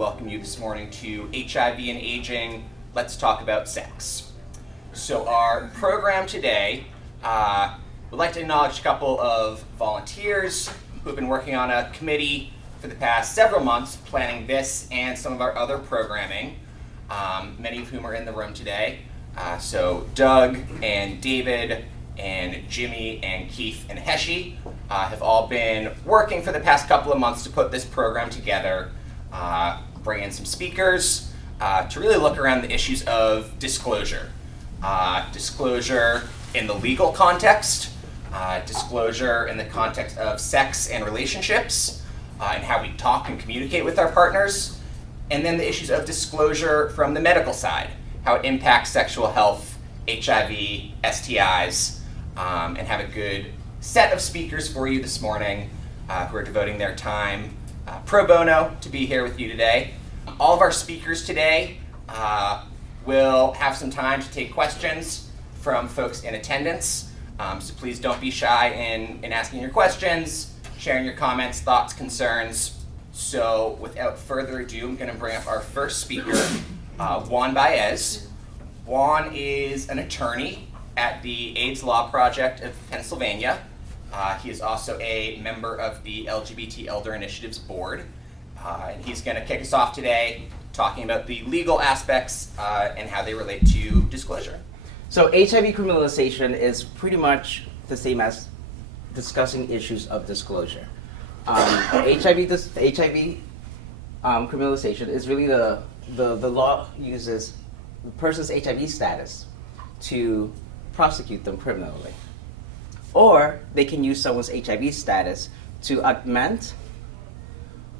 welcome you this morning to HIV and Aging, Let's Talk About Sex. So our program today, we'd like to acknowledge a couple of volunteers who have been working on a committee for the past several months planning this and some of our other programming, many of whom are in the room today. So Doug and David and Jimmy and Keith and Heshi have all been working for the past couple of months to put this program together, bring in some speakers to really look around the issues of disclosure. Disclosure in the legal context, disclosure in the context of sex and relationships, and how we talk and communicate with our partners, and then the issues of disclosure from the medical side, how it impacts sexual health, HIV, STIs, and have a good set of speakers for you this morning who are devoting their time pro bono to be here with you today. All of our speakers today will have some time to take questions from folks in attendance, so please don't be shy in asking your questions, sharing your comments, thoughts, concerns. So without further ado, I'm going to bring up our first speaker, Juan Baez. Juan is an attorney at the AIDS Law Project of Pennsylvania. He is also a member of the LGBT Elder Initiatives Board. And he's going to kick us off today talking about the legal aspects and how they relate to disclosure. So HIV criminalization is pretty much the same as discussing issues of disclosure. HIV criminalization is really the law uses the person's HIV status to prosecute them criminally. Or they can use someone's HIV status to augment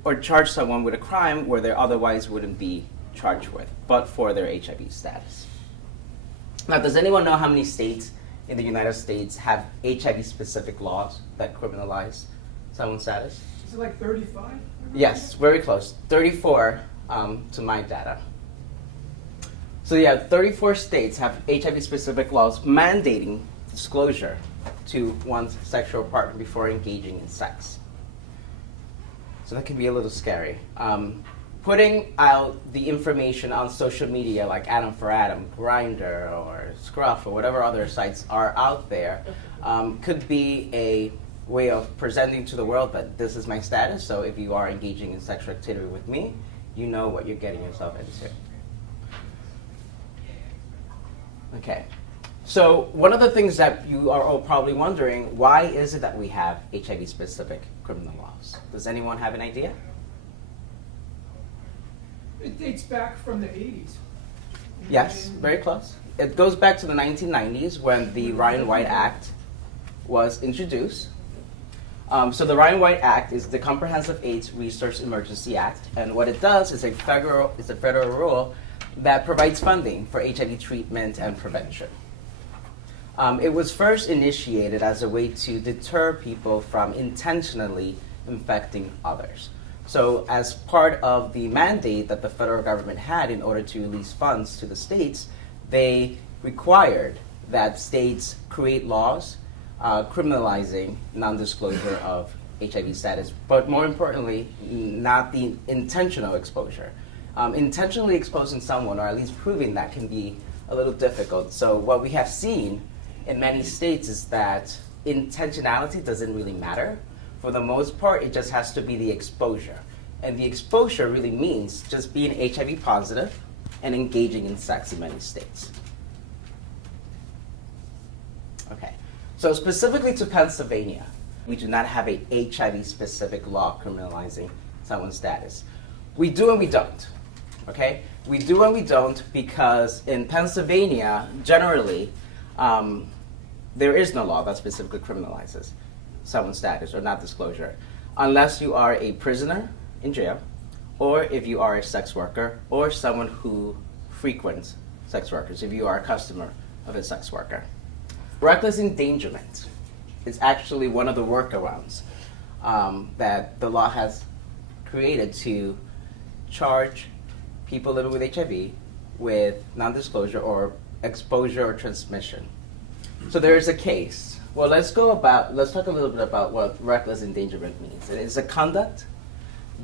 or charge someone with a crime where they otherwise wouldn't be charged with, but for their HIV status. Now, does anyone know how many states in the United States have HIV-specific laws that criminalize someone's status? Is it like 35? Yes, very close. 34 to my data. So yeah, 34 states have HIV-specific laws mandating disclosure to one's sexual partner before engaging in sex. So that can be a little scary. Putting out the information on social media like Adam for Adam, Grindr, or Scruff, or whatever other sites are out there could be a way of presenting to the world that this is my status, so if you are engaging in sexual activity with me, you know what you're getting yourself into. Okay, so one of the things that you are all probably wondering, why is it that we have HIV-specific criminal laws? Does anyone have an idea? It dates back from the 80s. Yes, very close. It goes back to the 1990s when the Ryan White Act was introduced. So the Ryan White Act is the Comprehensive AIDS Research Emergency Act, and what it does is a federal rule that provides funding for HIV treatment and prevention. It was first initiated as a way to deter people from intentionally infecting others. So as part of the mandate that the federal government had in order to release funds to the states, they required that states create laws criminalizing non-disclosure of HIV status, but more importantly, not the intentional exposure. Intentionally exposing someone, or at least proving that, can be a little difficult. So what we have seen in many states is that intentionality doesn't really matter. For the most part, it just has to be the exposure. And the exposure really means just being HIV positive and engaging in sex in many states. Okay, so specifically to Pennsylvania, we do not have a HIV-specific law criminalizing someone's status. We do and we don't, okay? We do and we don't because in Pennsylvania, generally, there is no law that specifically criminalizes someone's status or not disclosure, unless you are a prisoner in jail, or if you are a sex worker, or someone who frequents sex workers, if you are a customer of a sex worker. Reckless endangerment is actually one of the workarounds that the law has created to charge people living with HIV with non-disclosure or exposure or transmission. So there is a case. Well, let's talk a little bit about what reckless endangerment means. It is a conduct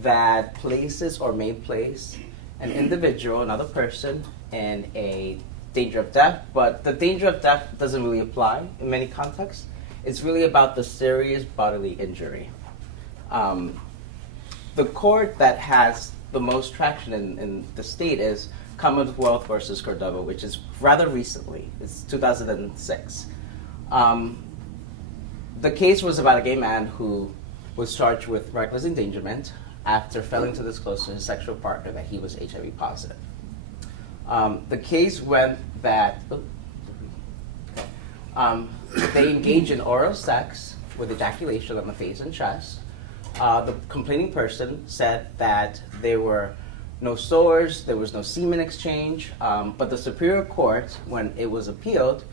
that places or may place an individual, another person, in a danger of death, but the danger of death doesn't really apply in many contexts. It's really about the serious bodily injury. The court that has the most traction in the state is Commonwealth versus Cordova, which is rather recently. It's 2006. The case was about a gay man who was charged with reckless endangerment after failing to disclose to his sexual partner that he was HIV positive. The case went that they engaged in oral sex with ejaculation on the face and chest. The complaining person said that there were no sores, there was no semen exchange, but the Superior Court, when it was appealed,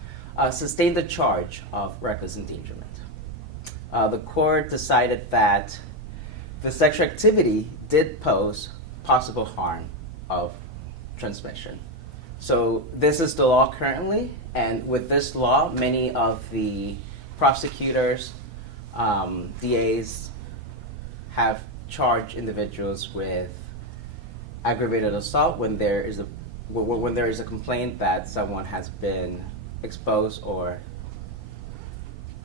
sustained the charge of reckless endangerment. The court decided that the sexual activity did pose possible harm of transmission. So this is the law currently, and with this law, many of the prosecutors, DAs, have charged individuals with aggravated assault when there is a complaint that someone has been exposed or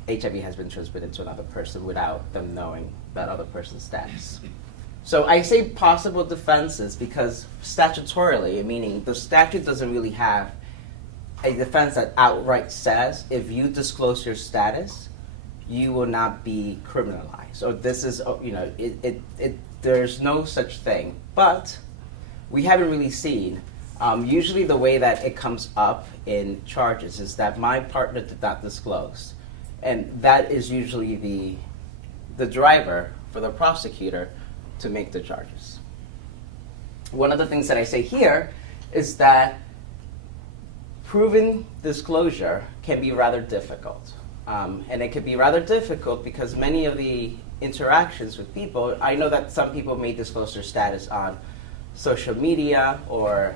HIV has been transmitted to another person without them knowing that other person's status. So I say possible defenses because statutorily, meaning the statute doesn't really have a defense that outright says if you disclose your status, you will not be criminalized. So this is, there's no such thing. But we haven't really seen. Usually the way that it comes up in charges is that my partner did not disclose. And that is usually the driver for the prosecutor to make the charges. One of the things that I say here is that proving disclosure can be rather difficult. And it can be rather difficult because many of the interactions with people, I know that some people may disclose their status on social media or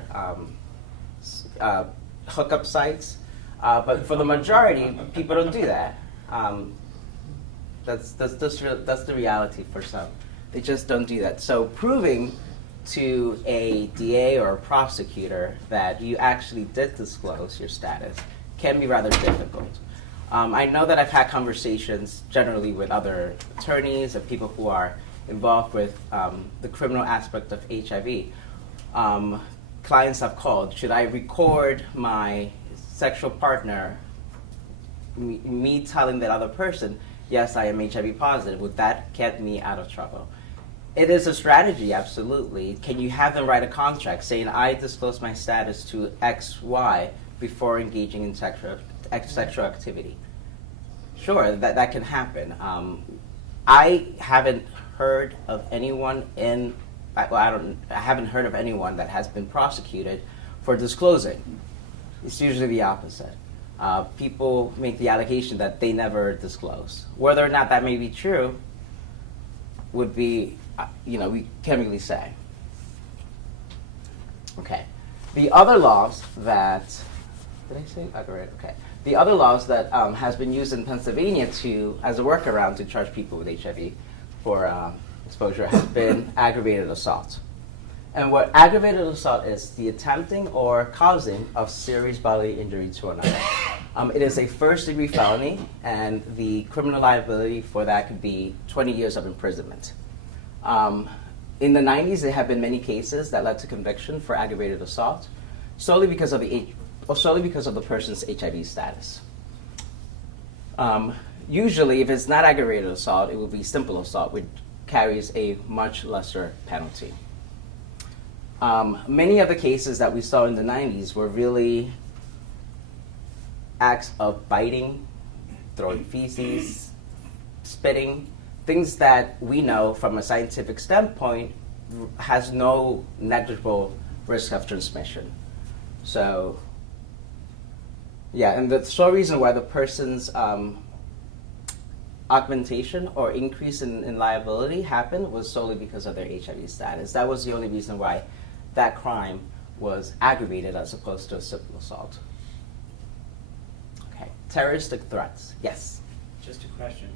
hookup sites, but for the majority, people don't do that. That's the reality for some. They just don't do that. So proving to a DA or a prosecutor that you actually did disclose your status can be rather difficult. I know that I've had conversations generally with other attorneys and people who are involved with the criminal aspect of HIV. Clients have called, should I record my sexual partner, me telling that other person, yes, I am HIV positive, would that get me out of trouble? It is a strategy, absolutely. Can you have them write a contract saying, I disclose my status to XY before engaging in sexual activity? Sure, that can happen. I haven't heard of anyone I haven't heard of anyone that has been prosecuted for disclosing. It's usually the opposite. People make the allegation that they never disclose. Whether or not that may be true would be, we can't really say. Okay. The other laws that, did I say aggravated? Okay. The other laws that has been used in Pennsylvania as a workaround to charge people with HIV for exposure has been aggravated assault. And what aggravated assault is the attempting or causing of serious bodily injury to another. It is a first-degree felony, and the criminal liability for that could be 20 years of imprisonment. In the 90s, there have been many cases that led to conviction for aggravated assault, solely because of the person's HIV status. Usually, if it's not aggravated assault, it would be simple assault, which carries a much lesser penalty. Many of the cases that we saw in the 90s were really acts of biting, throwing feces, spitting, things that we know from a scientific standpoint has no negligible risk of transmission. So, yeah, and the sole reason why the person's augmentation or increase in liability happened was solely because of their HIV status. That was the only reason why that crime was aggravated as opposed to a simple assault. Okay, terroristic threats. Yes? Just a question.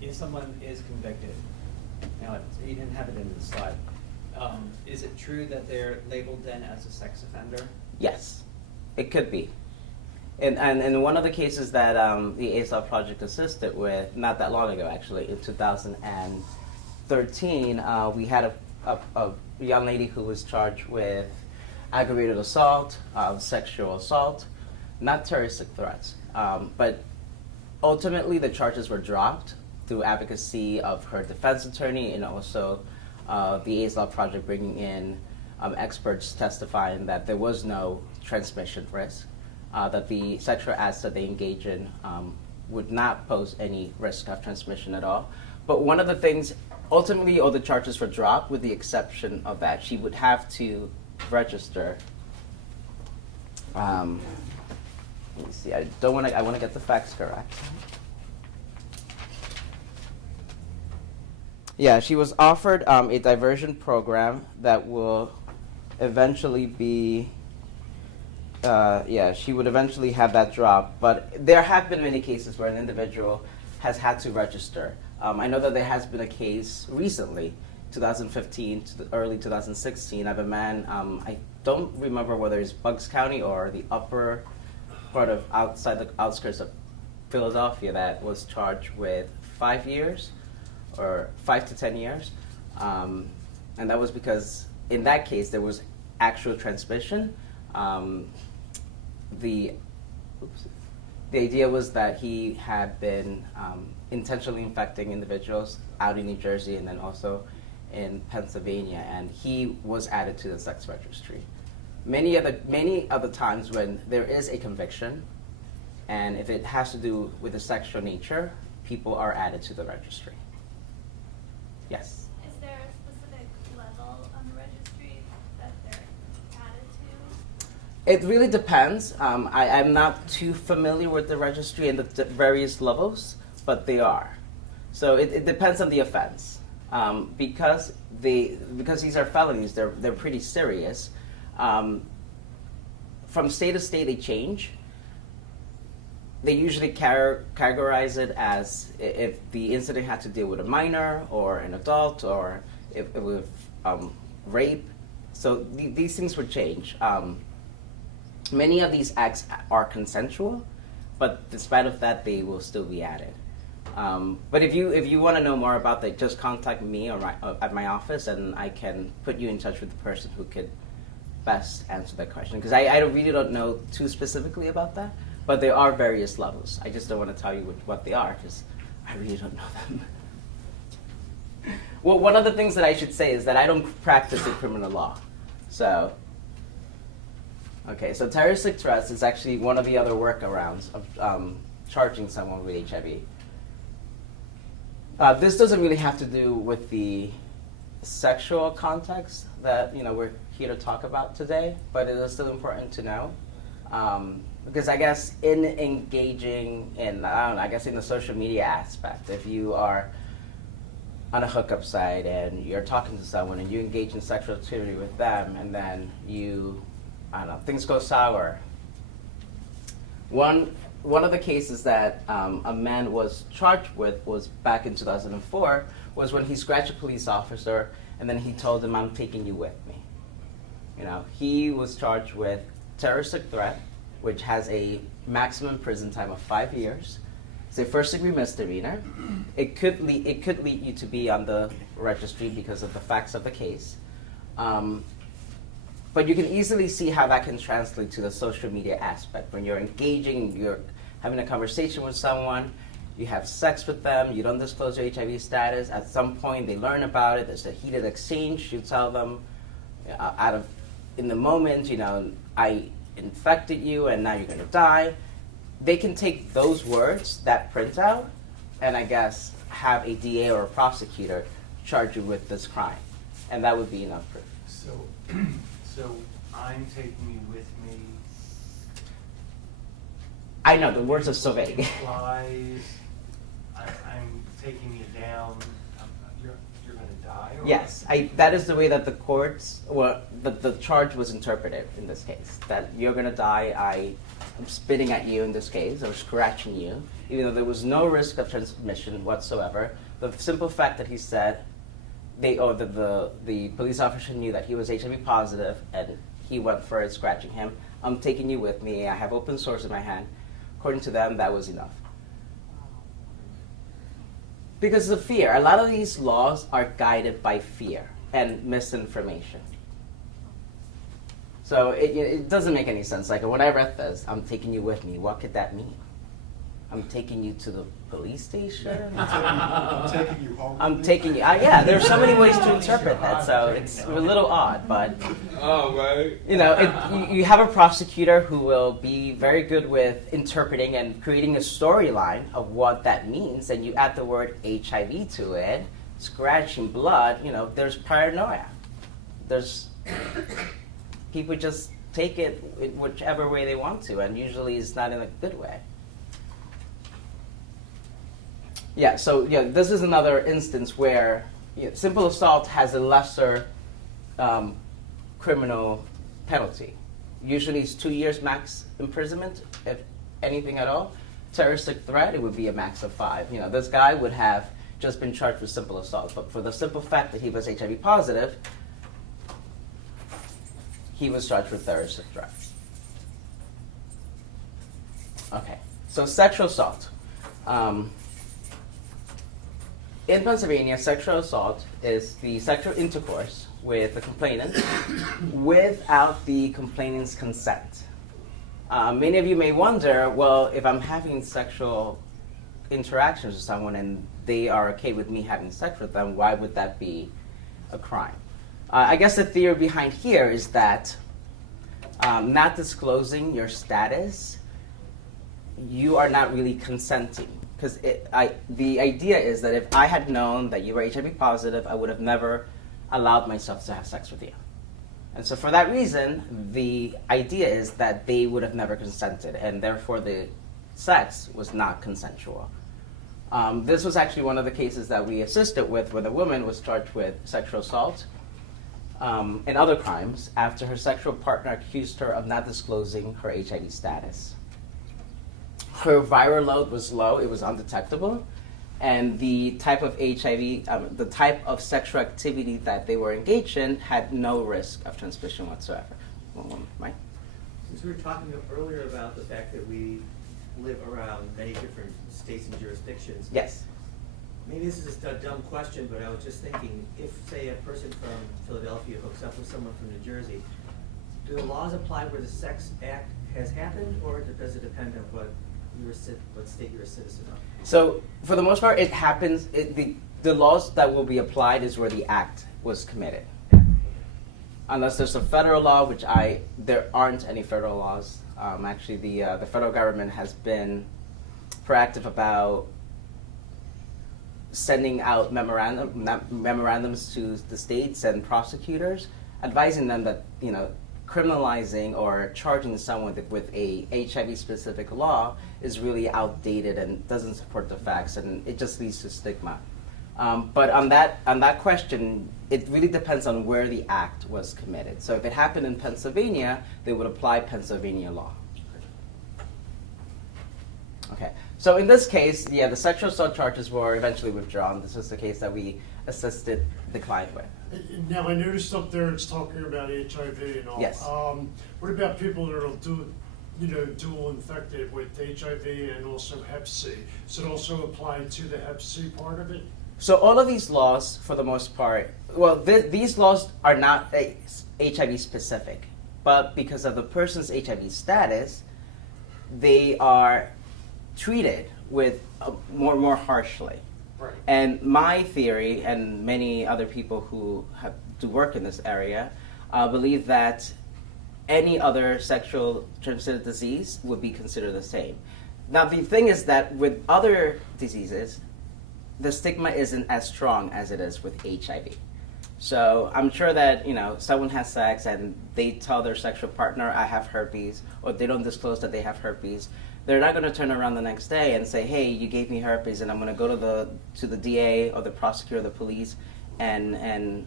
If someone is convicted Now, you didn't have it in the slide. Is it true that they're labeled then as a sex offender? Yes, it could be. And in one of the cases that the ASAP project assisted with, not that long ago actually, in 2013, we had a young lady who was charged with aggravated assault, sexual assault, not terroristic threats. But ultimately the charges were dropped through advocacy of her defense attorney and also the ASAP project bringing in experts testifying that there was no transmission risk. That the sexual acts that they engage in would not pose any risk of transmission at all. But one of the things, ultimately all the charges were dropped with the exception of that. She would have to register. Let me see, I want to get the facts correct. Yeah, she was offered a diversion program that will eventually be she would eventually have that drop, but there have been many cases where an individual has had to register. I know that there has been a case recently, 2015 to early 2016, of a man, I don't remember whether it's Bucks County or the upper part of outside the outskirts of Philadelphia, that was charged with 5 years, or 5 to 10 years. And that was because in that case there was actual transmission. The idea was that he had been intentionally infecting individuals out in New Jersey and then also in Pennsylvania, and he was added to the sex registry. Many other times when there is a conviction, and if it has to do with the sexual nature, people are added to the registry. Yes? Is there a specific level on the registry that they're added to? It really depends. I'm not too familiar with the registry and the various levels, but they are. So it depends on the offense. Because these are felonies, they're pretty serious. From state to state, they change. They usually categorize it as if the incident had to deal with a minor or an adult, or if it was rape. So these things would change. Many of these acts are consensual, but despite of that, they will still be added. But if you want to know more about that, just contact me or at my office, and I can put you in touch with the person who could best answer that question. Because I really don't know too specifically about that, but there are various levels. I just don't want to tell you what they are, because I really don't know them. Well, one of the things that I should say is that I don't practice in criminal law. So, okay, so terroristic threats is actually one of the other workarounds of charging someone with HIV. This doesn't really have to do with the sexual context that we're here to talk about today, but it is still important to know. Because I guess in engaging in, I guess in the social media aspect, if you are on a hookup site and you're talking to someone and you engage in sexual activity with them, and then things go sour. One of the cases that a man was charged with was back in 2004, was when he scratched a police officer and then he told him, "I'm taking you with me." He was charged with terroristic threat, which has a maximum prison time of 5 years. It's a first-degree misdemeanor. It could lead you to be on the registry because of the facts of the case. But you can easily see how that can translate to the social media aspect. When you're engaging, you're having a conversation with someone, you have sex with them, you don't disclose your HIV status. At some point, they learn about it. There's a heated exchange. You tell them, in the moment, I infected you and now you're going to die. They can take those words, that printout, and I guess have a DA or a prosecutor charge you with this crime. And that would be enough proof. So I'm taking you with me. I know, the words are so vague. Implies I'm taking you down. You're going to die? Or Yes, that is the way that the courts, the charge was interpreted in this case. That you're going to die, I'm spitting at you in this case, or scratching you, even though there was no risk of transmission whatsoever. The simple fact that he said, the police officer knew that he was HIV positive, and he went for it, scratching him. I'm taking you with me. I have open source in my hand. According to them, that was enough. Because of fear. A lot of these laws are guided by fear and misinformation. So it doesn't make any sense. Like when I read this, I'm taking you with me. What could that mean? I'm taking you to the police station? I'm taking you home. I'm taking you. Yeah, there's so many ways to interpret that, so it's a little odd, but you know, you have a prosecutor who will be very good with interpreting and creating a storyline of what that means, and you add the word HIV to it, scratching blood. You know, there's paranoia. There's people just take it in whichever way they want to, and usually it's not in a good way. Yeah, so this is another instance where simple assault has a lesser criminal penalty. Usually it's 2 years max imprisonment, if anything at all. Terroristic threat, it would be a max of 5. You know, this guy would have just been charged with simple assault, but for the simple fact that he was HIV positive, he was charged with terroristic threat. Okay, so sexual assault. In Pennsylvania, sexual assault is the sexual intercourse with the complainant without the complainant's consent. Many of you may wonder, well, if I'm having sexual interactions with someone and they are okay with me having sex with them, why would that be a crime? I guess the theory behind here is that not disclosing your status, you are not really consenting. Because the idea is that if I had known that you were HIV positive, I would have never allowed myself to have sex with you. And so for that reason, the idea is that they would have never consented, and therefore the sex was not consensual. This was actually one of the cases that we assisted with where the woman was charged with sexual assault and other crimes after her sexual partner accused her of not disclosing her HIV status. Her viral load was low, it was undetectable, and the type of HIV, the type of sexual activity that they were engaged in had no risk of transmission whatsoever. Mike? Since we were talking earlier about the fact that we live around many different states and jurisdictions. Yes. Maybe this is a dumb question, but I was just thinking, if, say, a person from Philadelphia hooks up with someone from New Jersey, do the laws apply where the sex act has happened, or does it depend on what state you're a citizen of? So, for the most part, it happens, the laws that will be applied is where the act was committed. Unless there's a federal law, which there aren't any federal laws. Actually, the federal government has been proactive about sending out memorandums to the states and prosecutors, advising them that, criminalizing or charging someone with a HIV-specific law is really outdated and doesn't support the facts, and it just leads to stigma. But on that question, it really depends on where the act was committed. So if it happened in Pennsylvania, they would apply Pennsylvania law. Okay. So in this case, the sexual assault charges were eventually withdrawn. This was the case that we assisted the client with. Now, I noticed up there it's talking about HIV and all. Yes. What about people that are dual infected with HIV and also Hep C? Does it also apply to the Hep C part of it? So all of these laws, for the most part, these laws are not HIV specific, but because of the person's HIV status, they are treated with more harshly. Right. And my theory, and many other people who do work in this area, believe that any other sexual transmitted disease would be considered the same. Now, the thing is that with other diseases, the stigma isn't as strong as it is with HIV. So I'm sure that, someone has sex and they tell their sexual partner, I have herpes, or they don't disclose that they have herpes. They're not going to turn around the next day and say, hey, you gave me herpes, and I'm going to go to the DA or the prosecutor or the police and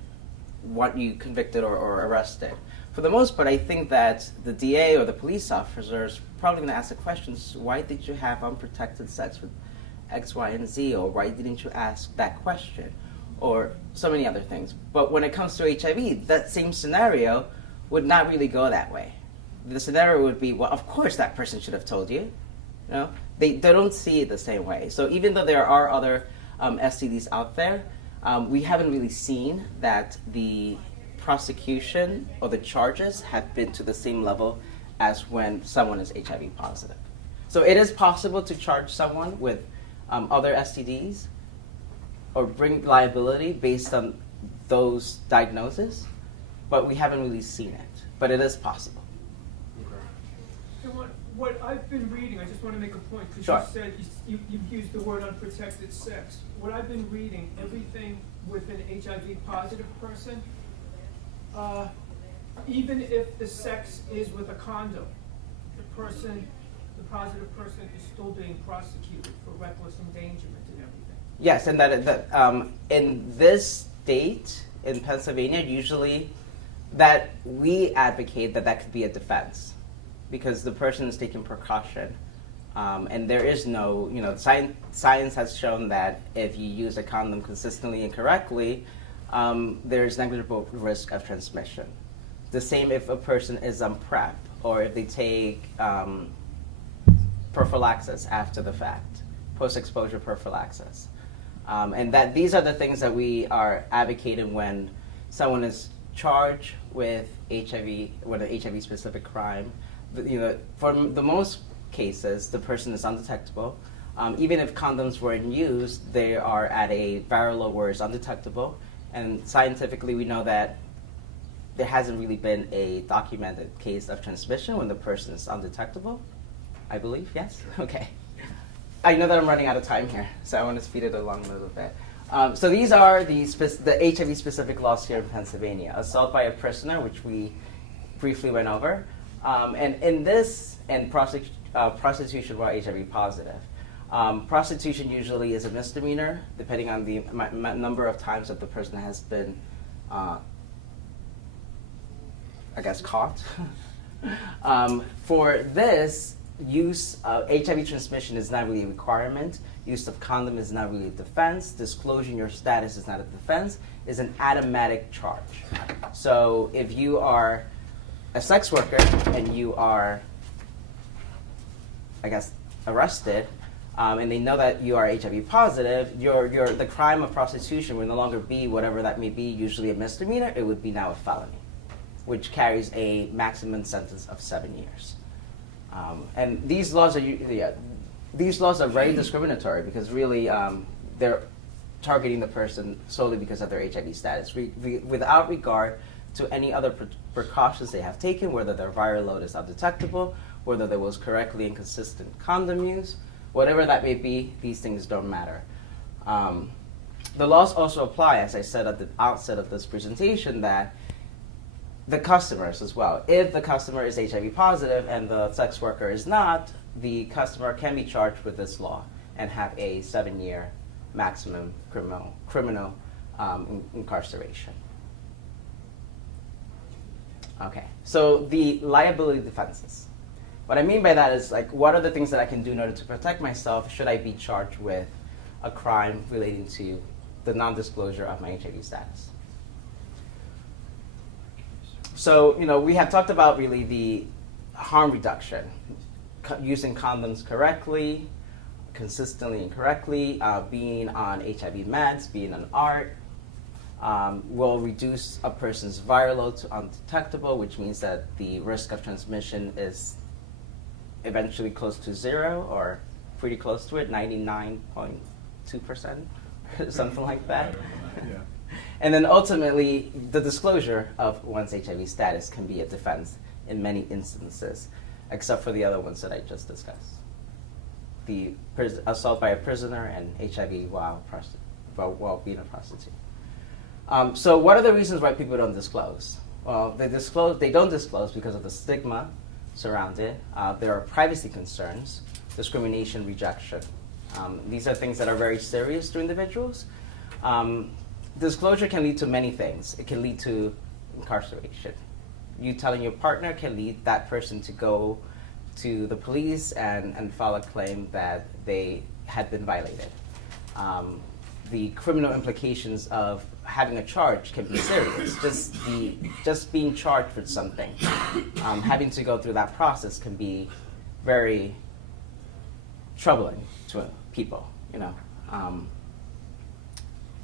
want you convicted or arrested. For the most part, I think that the DA or the police officer is probably going to ask the questions, why did you have unprotected sex with X, Y, and Z, or why didn't you ask that question? or so many other things. But when it comes to HIV, that same scenario would not really go that way. The scenario would be, well, of course that person should have told you. You know, they don't see it the same way. So even though there are other STDs out there, we haven't really seen that the prosecution or the charges have been to the same level as when someone is HIV positive. So it is possible to charge someone with other STDs or bring liability based on those diagnoses, but we haven't really seen it. But it is possible. And what I've been reading, I just want to make a point, because Sure. you said, you used the word unprotected sex. What I've been reading, everything with an HIV positive person, even if the sex is with a condom, the positive person is still being prosecuted for reckless endangerment and everything. Yes, and that in this state, in Pennsylvania, usually that we advocate that could be a defense because the person is taking precaution. And there is no, science has shown that if you use a condom consistently and correctly, there's negligible risk of transmission. The same if a person is on PrEP or if they take prophylaxis after the fact, post-exposure prophylaxis. And that these are the things that we are advocating when someone is charged with HIV, with an HIV-specific crime. For the most cases, the person is undetectable. Even if condoms were in use, they are at a viral load where it's undetectable. And scientifically, we know that there hasn't really been a documented case of transmission when the person is undetectable. I believe, yes? Okay. I know that I'm running out of time here, so I want to speed it along a little bit. So these are the HIV-specific laws here in Pennsylvania. Assault by a prisoner, which we briefly went over. And in this, and prostitution while HIV positive. Prostitution usually is a misdemeanor, depending on the number of times that the person has been, caught. For this, use of HIV transmission is not really a requirement. Use of condom is not really a defense. Disclosing your status is not a defense. It's an automatic charge. So if you are a sex worker and you are, arrested, and they know that you are HIV positive, the crime of prostitution will no longer be whatever that may be, usually a misdemeanor. It would be now a felony, which carries a maximum sentence of 7 years. And these laws are very discriminatory because really they're targeting the person solely because of their HIV status, without regard to any other precautions they have taken, whether their viral load is undetectable, whether there was correctly and consistent condom use, whatever that may be, these things don't matter. The laws also apply, as I said at the outset of this presentation, that the customers as well. If the customer is HIV positive and the sex worker is not, the customer can be charged with this law and have a 7-year maximum criminal incarceration. Okay, so the liability defenses. What I mean by that is, what are the things that I can do in order to protect myself should I be charged with a crime relating to the non-disclosure of my HIV status? So, we have talked about really the harm reduction, using condoms correctly, consistently and correctly, being on HIV meds, being on ART, will reduce a person's viral load to undetectable, which means that the risk of transmission is eventually close to zero or pretty close to it, 99.2%, something like that. Yeah. And then ultimately, the disclosure of one's HIV status can be a defense in many instances, except for the other ones that I just discussed. The assault by a prisoner and HIV while being a prostitute. So what are the reasons why people don't disclose? Well, they don't disclose because of the stigma surrounded. There are privacy concerns, discrimination, rejection. These are things that are very serious to individuals. Disclosure can lead to many things. It can lead to incarceration. You telling your partner can lead that person to go to the police and file a claim that they had been violated. the criminal implications of having a charge can be serious. Just being charged with something, having to go through that process can be very troubling to people, you know.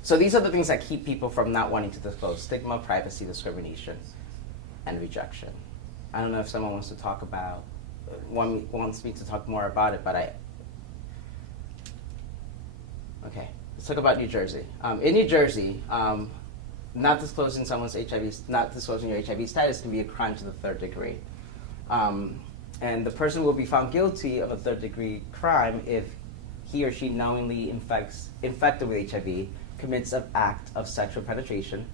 So these are the things that keep people from not wanting to disclose: stigma, privacy, discrimination, and rejection. I don't know if someone wants to talk about, wants me to talk more about it, but okay, let's talk about New Jersey. In New Jersey, not disclosing your HIV status can be a crime to the 3rd degree. And the person will be found guilty of a 3rd degree crime if he or she knowingly infected with HIV, commits an act of sexual penetration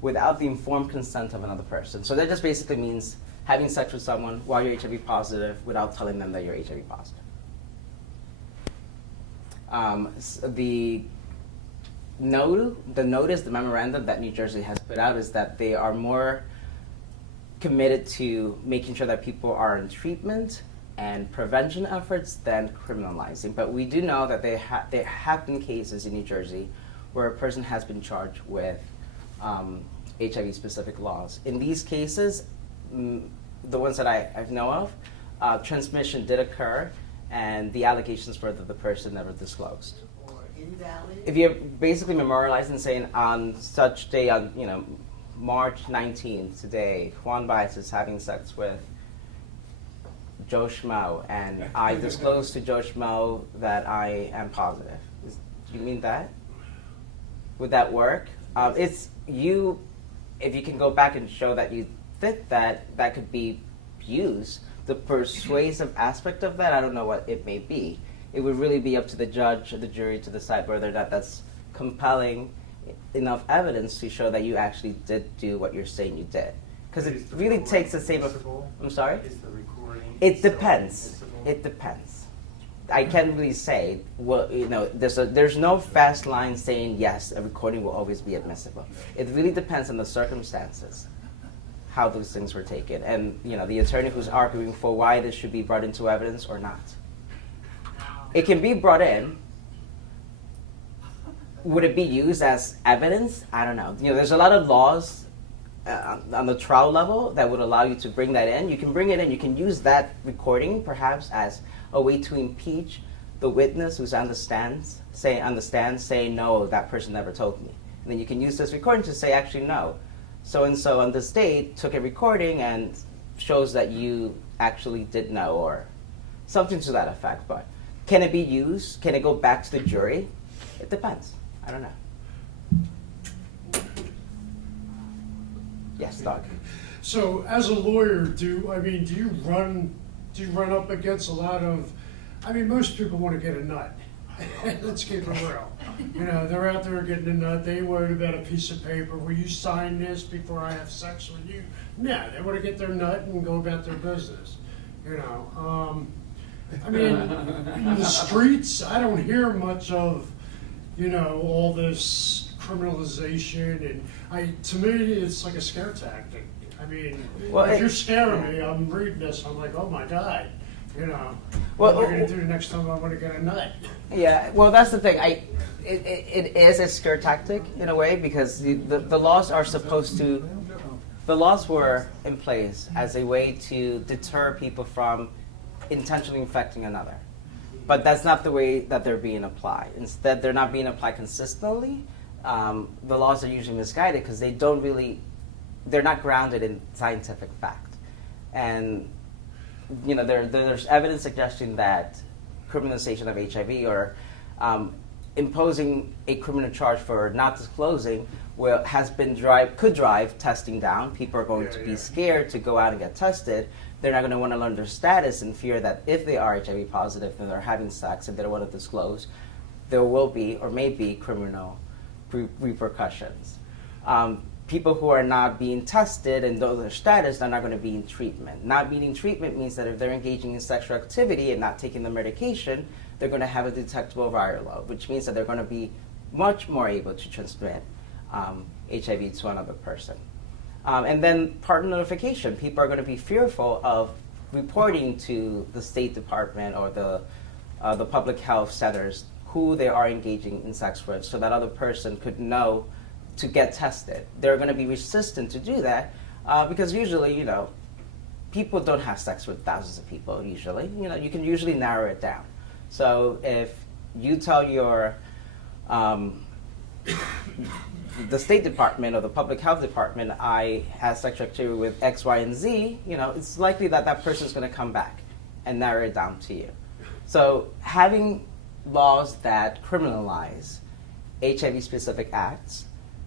without the informed consent of another person. So that just basically means having sex with someone while you're HIV positive without telling them that you're HIV positive. The memorandum that New Jersey has put out is that they are more committed to making sure that people are in treatment and prevention efforts than criminalizing. But we do know that there have been cases in New Jersey where a person has been charged with HIV-specific laws. In these cases, the ones that I know of, transmission did occur, and the allegations were that the person never disclosed. Or invalid? If you're basically memorializing, saying on such day, on March 19th, today, Juan Baez is having sex with Joe Schmo, and I disclose to Joe Schmo that I am positive. Do you mean that? Would that work? If you can go back and show that you did that, that could be used. The persuasive aspect of that, I don't know what it may be. It would really be up to the judge or the jury to decide whether or not that's compelling enough evidence to show that you actually did do what you're saying you did. Because it really takes the same. I'm sorry? Is the recording? It depends. Admissible? It depends. I can't really say. Well, there's no fast line saying yes, a recording will always be admissible. It really depends on the circumstances, how those things were taken, and the attorney who's arguing for why this should be brought into evidence or not. It can be brought in. Would it be used as evidence? I don't know. There's a lot of laws on the trial level that would allow you to bring that in. You can bring it in. You can use that recording perhaps as a way to impeach the witness who's on the stand, saying, no, that person never told me. And then you can use this recording to say, actually, no. So-and-so on this date took a recording and shows that you actually did know, or something to that effect. But can it be used? Can it go back to the jury? It depends. I don't know. Yes, Doug. So, as a lawyer, do you run up against a lot of? Most people want to get a nut. Let's keep it real. They're out there getting a nut. They worried about a piece of paper. Will you sign this before I have sex with you? No, they want to get their nut and go about their business. In the streets, I don't hear much of, all this criminalization, and to me, it's like a scare tactic. If you're scaring me, I'm reading this, I'm like, oh my God, what am I going to do the next time I want to get a nut? Yeah, well, that's the thing. It is a scare tactic in a way, because the laws are supposed to, the laws were in place as a way to deter people from intentionally infecting another. But that's not the way that they're being applied. Instead, they're not being applied consistently. The laws are usually misguided because they're not grounded in scientific fact. And there's evidence suggesting that criminalization of HIV or imposing a criminal charge for not disclosing could drive testing down. People are going to be scared to go out and get tested. They're not going to want to learn their status in fear that if they are HIV positive and they're having sex and they don't want to disclose, there will be or may be criminal repercussions. People who are not being tested and know their status are not going to be in treatment. Not being in treatment means that if they're engaging in sexual activity and not taking the medication, they're going to have a detectable viral load, which means that they're going to be much more able to transmit HIV to another person. And then partner notification. People are going to be fearful of reporting to the State Department or the public health centers who they are engaging in sex with so that other person could know to get tested. They're going to be resistant to do that because usually, people don't have sex with thousands of people usually. You can usually narrow it down. So if you tell your the State Department or the Public Health Department, I had sexual activity with X, Y, and Z, it's likely that that person's going to come back and narrow it down to you. So having laws that criminalize HIV-specific acts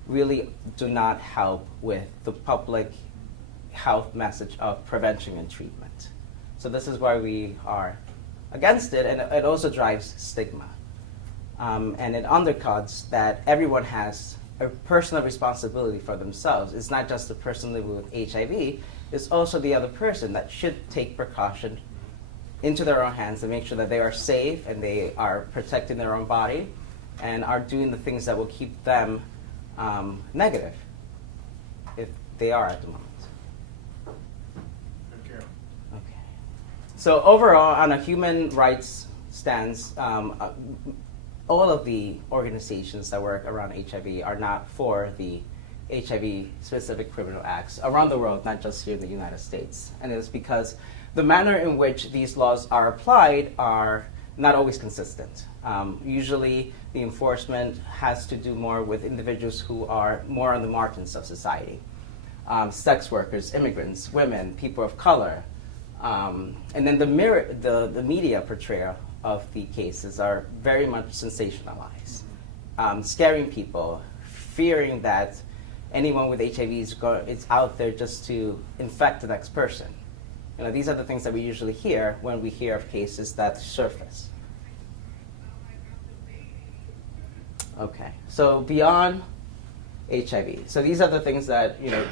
really do not help with the public health message of prevention and treatment. So this is why we are against it, and it also drives stigma. And it undercuts that everyone has a personal responsibility for themselves. It's not just the person living with HIV, it's also the other person that should take precaution into their own hands and make sure that they are safe and they are protecting their own body and are doing the things that will keep them negative, if they are at the moment. Thank you. Okay. So overall, on a human rights stance, all of the organizations that work around HIV are not for the HIV-specific criminal acts around the world, not just here in the United States. And it's because the manner in which these laws are applied are not always consistent. Usually, the enforcement has to do more with individuals who are more on the margins of society. Sex workers, immigrants, women, people of color. And then the media portrayal of the cases are very much sensationalized, scaring people, fearing that anyone with HIV is out there just to infect the next person. These are the things that we usually hear when we hear of cases that surface. Okay, so beyond HIV. So these are the things that you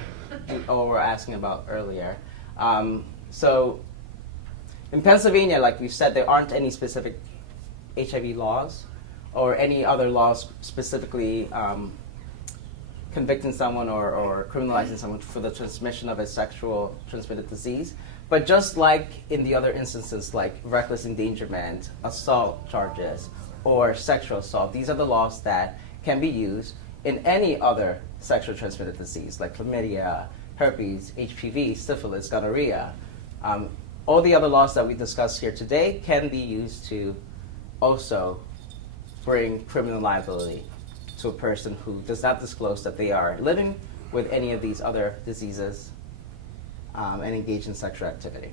all were asking about earlier. So in Pennsylvania, like we've said, there aren't any specific HIV laws or any other laws specifically convicting someone or criminalizing someone for the transmission of a sexual transmitted disease. But just like in the other instances, like reckless endangerment, assault charges, or sexual assault, these are the laws that can be used in any other sexually transmitted disease, like chlamydia, herpes, HPV, syphilis, gonorrhea. All the other laws that we discussed here today can be used to also bring criminal liability to a person who does not disclose that they are living with any of these other diseases and engage in sexual activity.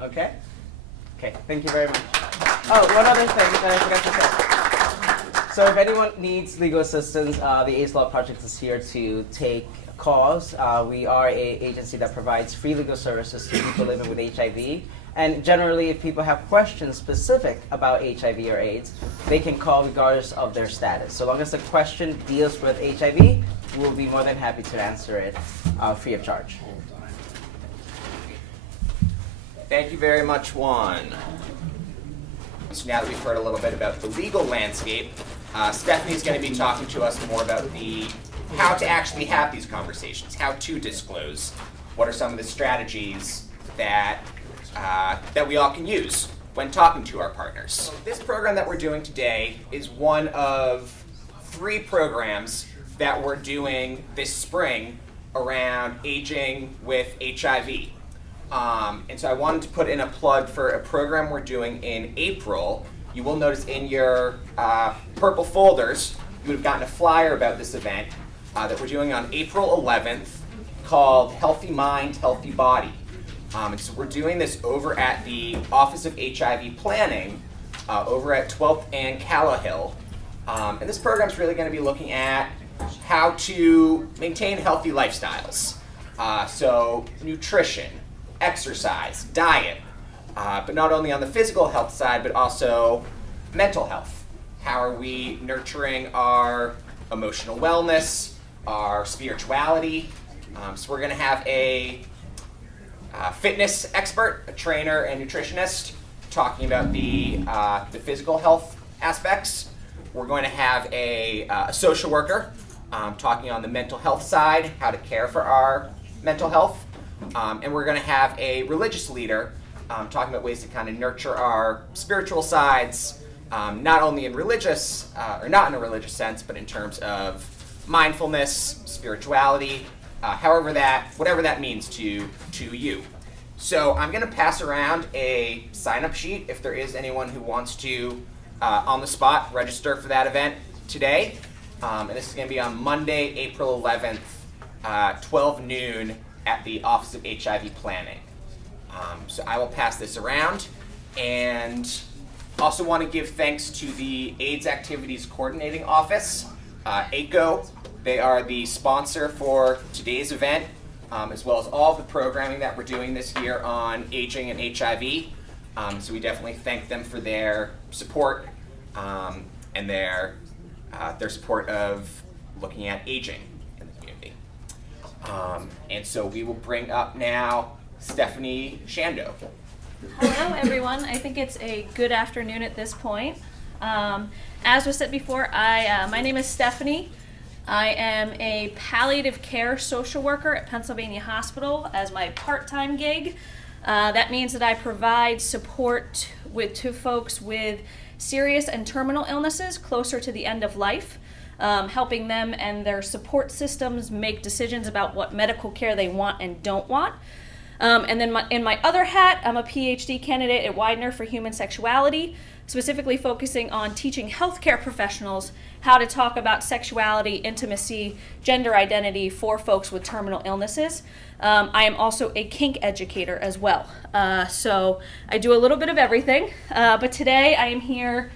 Okay? Okay, thank you very much. Oh, one other thing that I forgot to say. So if anyone needs legal assistance, the AIDS Law Project is here to take calls. We are an agency that provides free legal services to people living with HIV. And generally, if people have questions specific about HIV or AIDS, they can call regardless of their status. So long as the question deals with HIV, we'll be more than happy to answer it free of charge. Thank you very much, Juan. So now that we've heard a little bit about the legal landscape, Stephanie's going to be talking to us more about how to actually have these conversations, how to disclose, what are some of the strategies that we all can use when talking to our partners. So this program that we're doing today is one of 3 programs that we're doing this spring around aging with HIV. And so I wanted to put in a plug for a program we're doing in April. You will notice in your purple folders, you would have gotten a flyer about this event that we're doing on April 11th called Healthy Mind, Healthy Body. And so we're doing this over at the Office of HIV Planning over at 12th and Callahill. And this program is really going to be looking at how to maintain healthy lifestyles. So nutrition, exercise, diet, but not only on the physical health side, but also mental health. How are we nurturing our emotional wellness, our spirituality? So we're going to have a fitness expert, a trainer and nutritionist, talking about the physical health aspects. We're going to have a social worker talking on the mental health side, how to care for our mental health. And we're going to have a religious leader talking about ways to kind of nurture our spiritual sides, not only in religious, or not in a religious sense, but in terms of mindfulness, spirituality, whatever that means to you. So I'm going to pass around a sign-up sheet if there is anyone who wants to, on the spot, register for that event today. And this is going to be on Monday, April 11th, 12 noon at the Office of HIV Planning. So I will pass this around, and also want to give thanks to the AIDS Activities Coordinating Office, ACO. They are the sponsor for today's event, as well as all of the programming that we're doing this year on aging and HIV. So we definitely thank them for their support and their support of looking at aging in the community. And so we will bring up now Stephanie Shando. Hello, everyone. I think it's a good afternoon at this point. As was said before, my name is Stephanie. I am a palliative care social worker at Pennsylvania Hospital as my part-time gig. That means that I provide support to folks with serious and terminal illnesses closer to the end of life, helping them and their support systems make decisions about what medical care they want and don't want. And then in my other hat, I'm a PhD candidate at Widener for Human Sexuality, specifically focusing on teaching healthcare professionals how to talk about sexuality, intimacy, gender identity for folks with terminal illnesses. I am also a kink educator as well. So I do a little bit of everything, but today I am here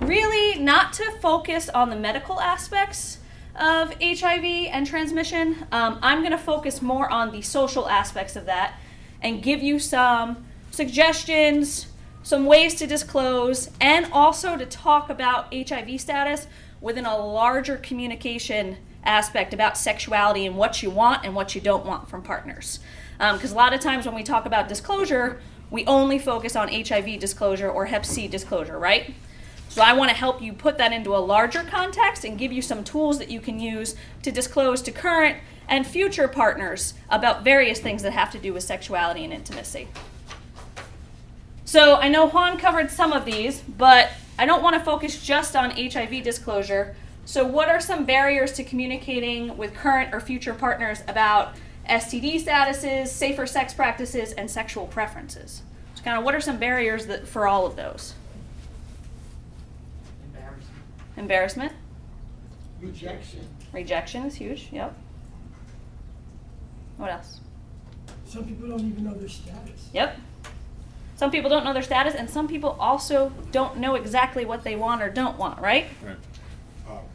really not to focus on the medical aspects of HIV and transmission. I'm going to focus more on the social aspects of that and give you some suggestions, some ways to disclose, and also to talk about HIV status within a larger communication aspect about sexuality and what you want and what you don't want from partners. Because a lot of times when we talk about disclosure, we only focus on HIV disclosure or Hep C disclosure, right? So I want to help you put that into a larger context and give you some tools that you can use to disclose to current and future partners about various things that have to do with sexuality and intimacy. So I know Juan covered some of these, but I don't want to focus just on HIV disclosure. So what are some barriers to communicating with current or future partners about STD statuses, safer sex practices, and sexual preferences? So kind of what are some barriers for all of those? Embarrassment. Rejection. Rejection is huge, yep. What else? Some people don't even know their status. Yep. Some people don't know their status, and some people also don't know exactly what they want or don't want, right? Right.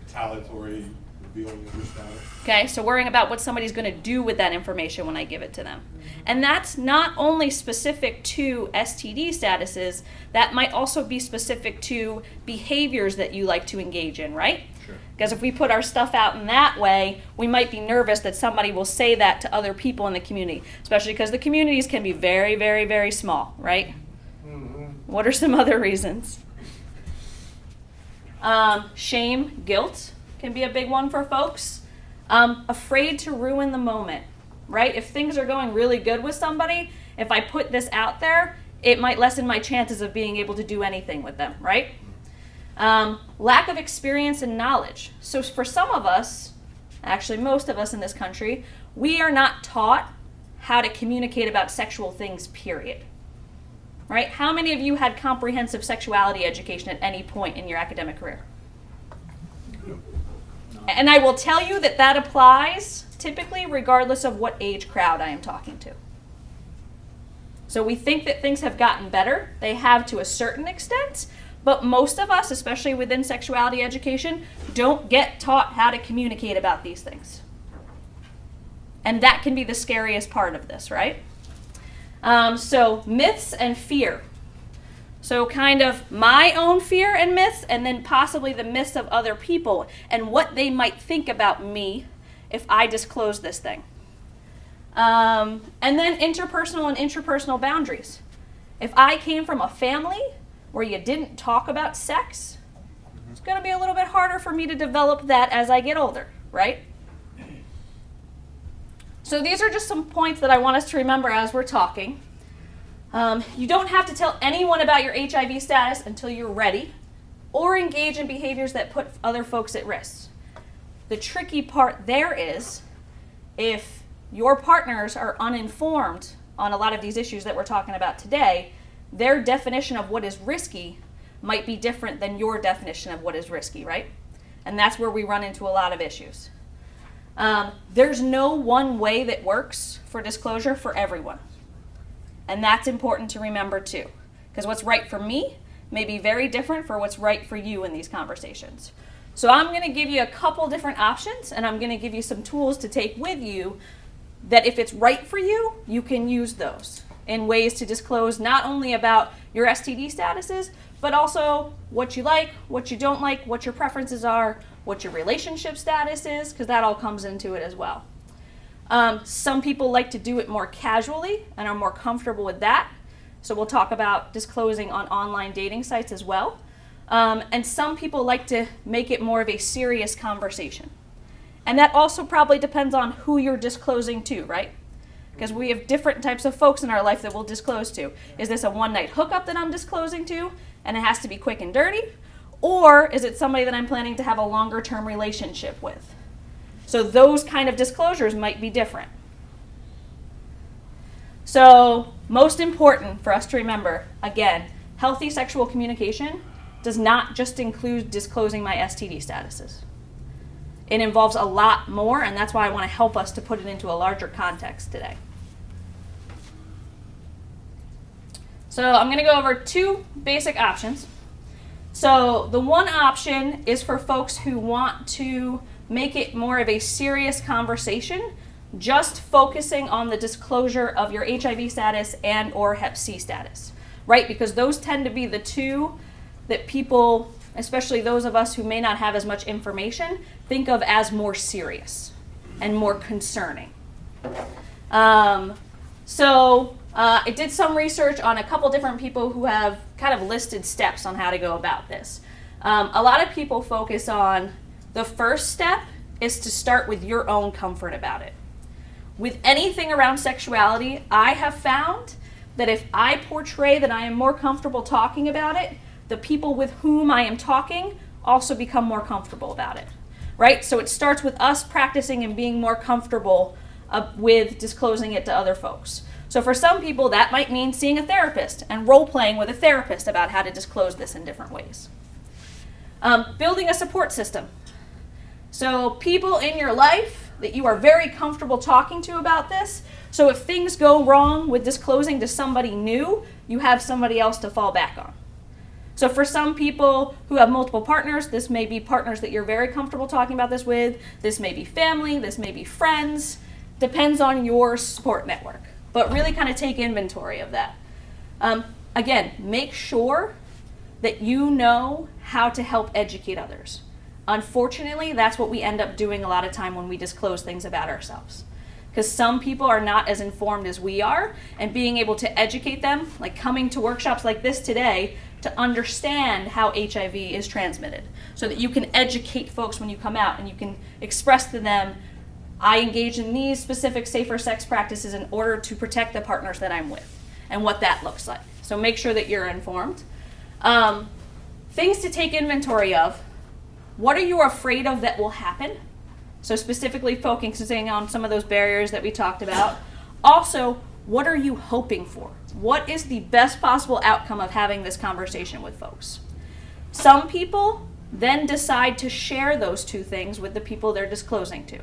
Retaliatory revealing of your status. Okay, so worrying about what somebody's going to do with that information when I give it to them. And that's not only specific to STD statuses, that might also be specific to behaviors that you like to engage in, right? Sure. Because if we put our stuff out in that way, we might be nervous that somebody will say that to other people in the community, especially because the communities can be very, very, very small, right? Mm-hmm. What are some other reasons? Shame, guilt can be a big one for folks. Afraid to ruin the moment, right? If things are going really good with somebody, if I put this out there, it might lessen my chances of being able to do anything with them, right? Lack of experience and knowledge. So for some of us, actually most of us in this country, we are not taught how to communicate about sexual things, period. Right? How many of you had comprehensive sexuality education at any point in your academic career? And I will tell you that that applies typically regardless of what age crowd I am talking to. So we think that things have gotten better. They have to a certain extent, but most of us, especially within sexuality education, don't get taught how to communicate about these things. And that can be the scariest part of this, right? So myths and fear. So kind of my own fear and myths, and then possibly the myths of other people and what they might think about me if I disclose this thing. And then interpersonal and intrapersonal boundaries. If I came from a family where you didn't talk about sex, it's going to be a little bit harder for me to develop that as I get older, right? So these are just some points that I want us to remember as we're talking. You don't have to tell anyone about your HIV status until you're ready, or engage in behaviors that put other folks at risk. The tricky part there is if your partners are uninformed on a lot of these issues that we're talking about today, their definition of what is risky might be different than your definition of what is risky, right? And that's where we run into a lot of issues. There's no one way that works for disclosure for everyone. And that's important to remember too, because what's right for me may be very different for what's right for you in these conversations. So I'm going to give you a couple different options, and I'm going to give you some tools to take with you that if it's right for you, you can use those in ways to disclose not only about your STD statuses, but also what you like, what you don't like, what your preferences are, what your relationship status is, because that all comes into it as well. Some people like to do it more casually and are more comfortable with that. So we'll talk about disclosing on online dating sites as well. And some people like to make it more of a serious conversation. And that also probably depends on who you're disclosing to, right? Because we have different types of folks in our life that we'll disclose to. Is this a one-night hookup that I'm disclosing to, and it has to be quick and dirty? Or is it somebody that I'm planning to have a longer-term relationship with? So those kind of disclosures might be different. So most important for us to remember, again, healthy sexual communication does not just include disclosing my STD statuses. It involves a lot more, and that's why I want to help us to put it into a larger context today. So I'm going to go over two basic options. So the one option is for folks who want to make it more of a serious conversation, just focusing on the disclosure of your HIV status and or Hep C status, right? Because those tend to be the two that people, especially those of us who may not have as much information, think of as more serious and more concerning. I did some research on a couple different people who have kind of listed steps on how to go about this. A lot of people focus on the first step is to start with your own comfort about it. With anything around sexuality, I have found that if I portray that I am more comfortable talking about it, the people with whom I am talking also become more comfortable about it, right? So it starts with us practicing and being more comfortable with disclosing it to other folks. So for some people, that might mean seeing a therapist and role-playing with a therapist about how to disclose this in different ways. Building a support system. So people in your life that you are very comfortable talking to about this. So if things go wrong with disclosing to somebody new, you have somebody else to fall back on. So for some people who have multiple partners, this may be partners that you're very comfortable talking about this with. This may be family, this may be friends. Depends on your support network. But really kind of take inventory of that. Again, make sure that you know how to help educate others. Unfortunately, that's what we end up doing a lot of time when we disclose things about ourselves. Because some people are not as informed as we are, and being able to educate them, like coming to workshops like this today, to understand how HIV is transmitted, so that you can educate folks when you come out and you can express to them, I engage in these specific safer sex practices in order to protect the partners that I'm with, and what that looks like. So make sure that you're informed. Things to take inventory of. What are you afraid of that will happen? So specifically focusing on some of those barriers that we talked about. Also, what are you hoping for? What is the best possible outcome of having this conversation with folks? Some people then decide to share those two things with the people they're disclosing to.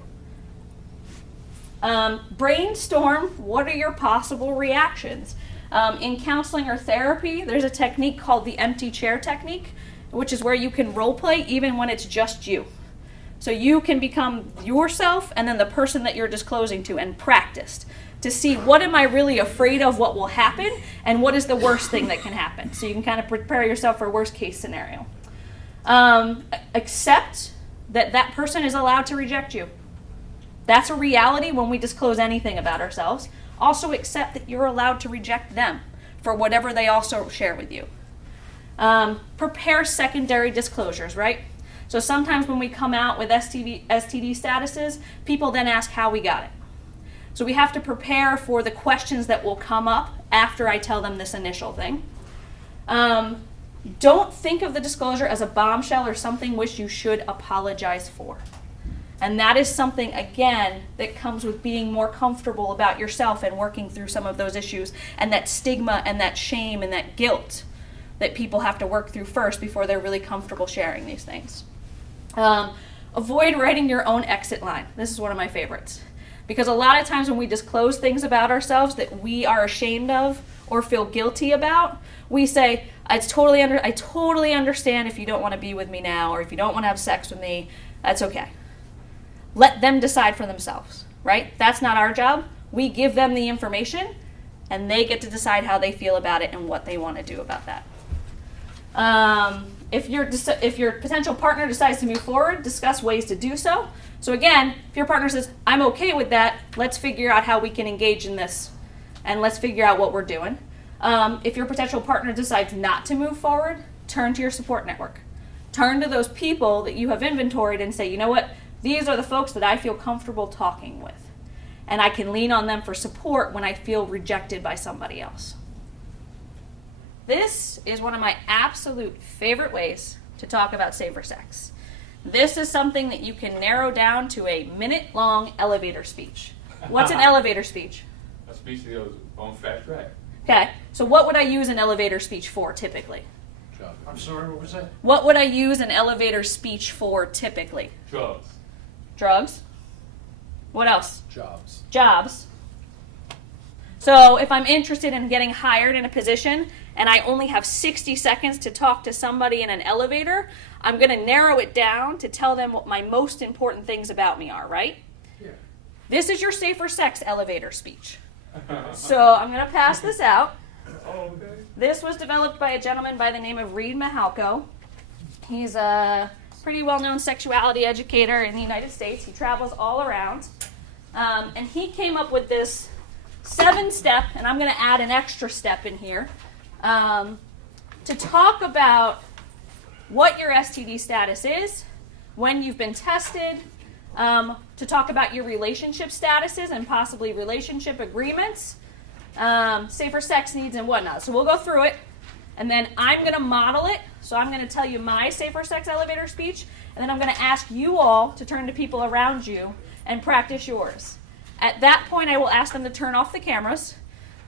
Brainstorm, what are your possible reactions? In counseling or therapy, there's a technique called the empty chair technique, which is where you can role play even when it's just you. So you can become yourself and then the person that you're disclosing to, and practiced to see what am I really afraid of, what will happen, and what is the worst thing that can happen. So you can kind of prepare yourself for a worst case scenario. Accept that that person is allowed to reject you. That's a reality when we disclose anything about ourselves. Also accept that you're allowed to reject them for whatever they also share with you. Prepare secondary disclosures, right? So sometimes when we come out with STD statuses, people then ask how we got it. So we have to prepare for the questions that will come up after I tell them this initial thing. Don't think of the disclosure as a bombshell or something which you should apologize for. And that is something, again, that comes with being more comfortable about yourself and working through some of those issues and that stigma and that shame and that guilt that people have to work through first before they're really comfortable sharing these things. Avoid writing your own exit line. This is one of my favorites. Because a lot of times when we disclose things about ourselves that we are ashamed of or feel guilty about, we say, I totally understand if you don't want to be with me now, or if you don't want to have sex with me, that's okay. Let them decide for themselves, right? That's not our job. We give them the information, and they get to decide how they feel about it and what they want to do about that. If your potential partner decides to move forward, discuss ways to do so. So again, if your partner says, I'm okay with that, let's figure out how we can engage in this, and let's figure out what we're doing. If your potential partner decides not to move forward, turn to your support network. Turn to those people that you have inventoried and say, you know what, these are the folks that I feel comfortable talking with. And I can lean on them for support when I feel rejected by somebody else. This is one of my absolute favorite ways to talk about safer sex. This is something that you can narrow down to a minute-long elevator speech. What's an elevator speech? A speech that goes on fast track. Okay, so what would I use an elevator speech for typically? I'm sorry, what was that? What would I use an elevator speech for typically? Drugs. Drugs? What else? Jobs. Jobs. So if I'm interested in getting hired in a position and I only have 60 seconds to talk to somebody in an elevator, I'm going to narrow it down to tell them what my most important things about me are, right? Yeah. This is your safer sex elevator speech. So I'm going to pass this out. Oh, okay. This was developed by a gentleman by the name of Reed Mahalko. He's a pretty well-known sexuality educator in the United States. He travels all around. And he came up with this 7-step, and I'm going to add an extra step in here, to talk about what your STD status is, when you've been tested, to talk about your relationship statuses and possibly relationship agreements, safer sex needs and whatnot. So we'll go through it, and then I'm going to model it. So I'm going to tell you my safer sex elevator speech, and then I'm going to ask you all to turn to people around you and practice yours. At that point, I will ask them to turn off the cameras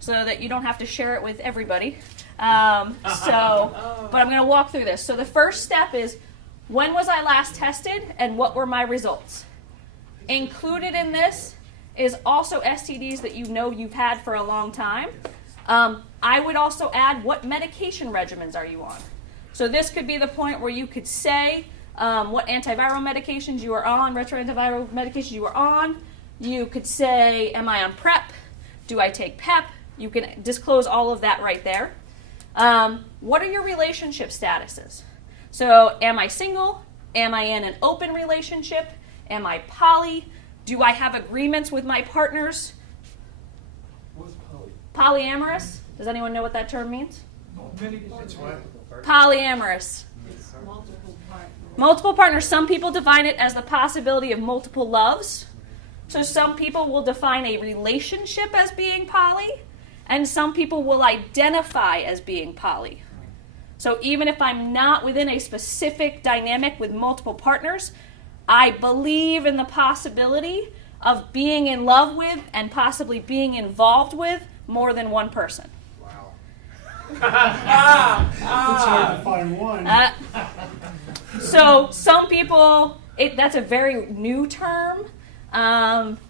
so that you don't have to share it with everybody. But I'm going to walk through this. So the first step is, when was I last tested and what were my results? Included in this is also STDs that you know you've had for a long time. I would also add, what medication regimens are you on? So this could be the point where you could say what antiviral medications you are on, retroantiviral medications you are on. You could say, am I on PrEP? Do I take PEP? You can disclose all of that right there. What are your relationship statuses? So am I single? Am I in an open relationship? Am I poly? Do I have agreements with my partners? What's poly? Polyamorous? Does anyone know what that term means? It's what? Polyamorous. Multiple partners. Some people define it as the possibility of multiple loves. So some people will define a relationship as being poly, and some people will identify as being poly. So even if I'm not within a specific dynamic with multiple partners, I believe in the possibility of being in love with and possibly being involved with more than one person. Wow. It's hard to find one. So some people, that's a very new term.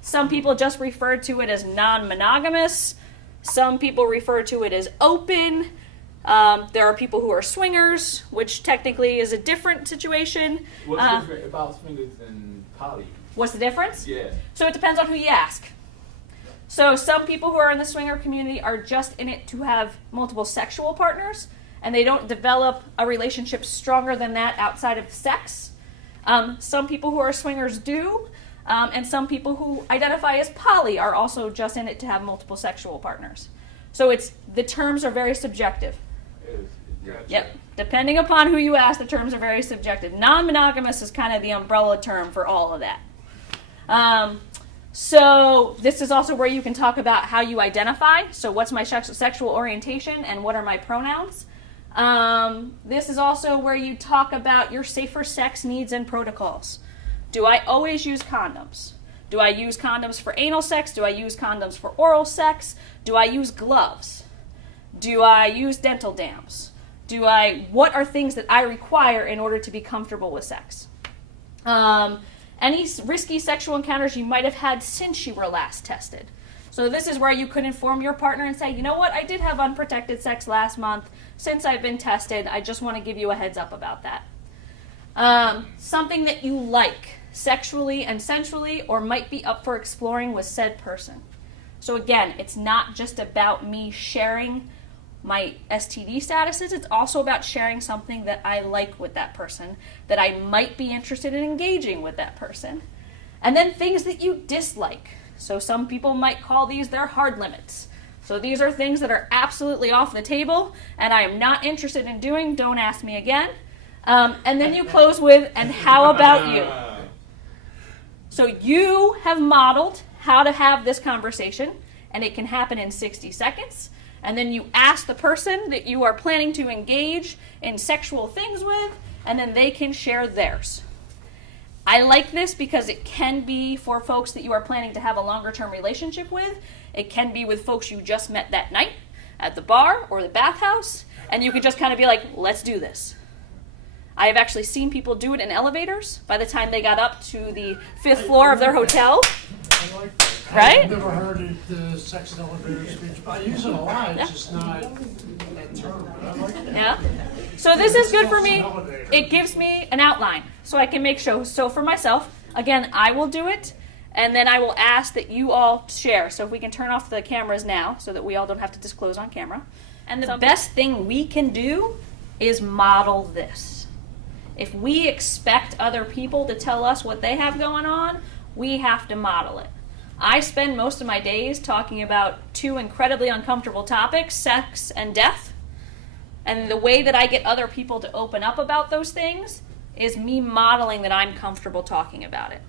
Some people just refer to it as non-monogamous. Some people refer to it as open. There are people who are swingers, which technically is a different situation. What's different about swingers and poly? What's the difference? Yeah. So it depends on who you ask. So some people who are in the swinger community are just in it to have multiple sexual partners, and they don't develop a relationship stronger than that outside of sex. Some people who are swingers do. And some people who identify as poly are also just in it to have multiple sexual partners. So the terms are very subjective. Yep. Depending upon who you ask, the terms are very subjective. Non-monogamous is kind of the umbrella term for all of that. So this is also where you can talk about how you identify. So what's my sexual orientation and what are my pronouns? This is also where you talk about your safer sex needs and protocols. Do I always use condoms? Do I use condoms for anal sex? Do I use condoms for oral sex? Do I use gloves? Do I use dental dams? What are things that I require in order to be comfortable with sex? Any risky sexual encounters you might have had since you were last tested. So this is where you could inform your partner and say, you know what, I did have unprotected sex last month. Since I've been tested, I just want to give you a heads up about that. Something that you like sexually and sensually or might be up for exploring with said person. So again, it's not just about me sharing my STD statuses, it's also about sharing something that I like with that person, that I might be interested in engaging with that person. And then things that you dislike. So some people might call these their hard limits. So these are things that are absolutely off the table and I am not interested in doing, don't ask me again. And then you close with, and how about you? So you have modeled how to have this conversation, and it can happen in 60 seconds. And then you ask the person that you are planning to engage in sexual things with, and then they can share theirs. I like this because it can be for folks that you are planning to have a longer-term relationship with. It can be with folks you just met that night at the bar or the bathhouse, and you could just kind of be like, let's do this. I have actually seen people do it in elevators by the time they got up to the 5th floor of their hotel. I like that. Right? I've never heard the sex elevator speech, but I use it a lot. It's just not that term, but I like that. Yeah. So this is good for me. It gives me an outline so I can make sure. So for myself, again, I will do it, and then I will ask that you all share. So if we can turn off the cameras now so that we all don't have to disclose on camera. And the best thing we can do is model this. If we expect other people to tell us what they have going on, we have to model it. I spend most of my days talking about two incredibly uncomfortable topics, sex and death. And the way that I get other people to open up about those things is me modeling that I'm comfortable talking about it.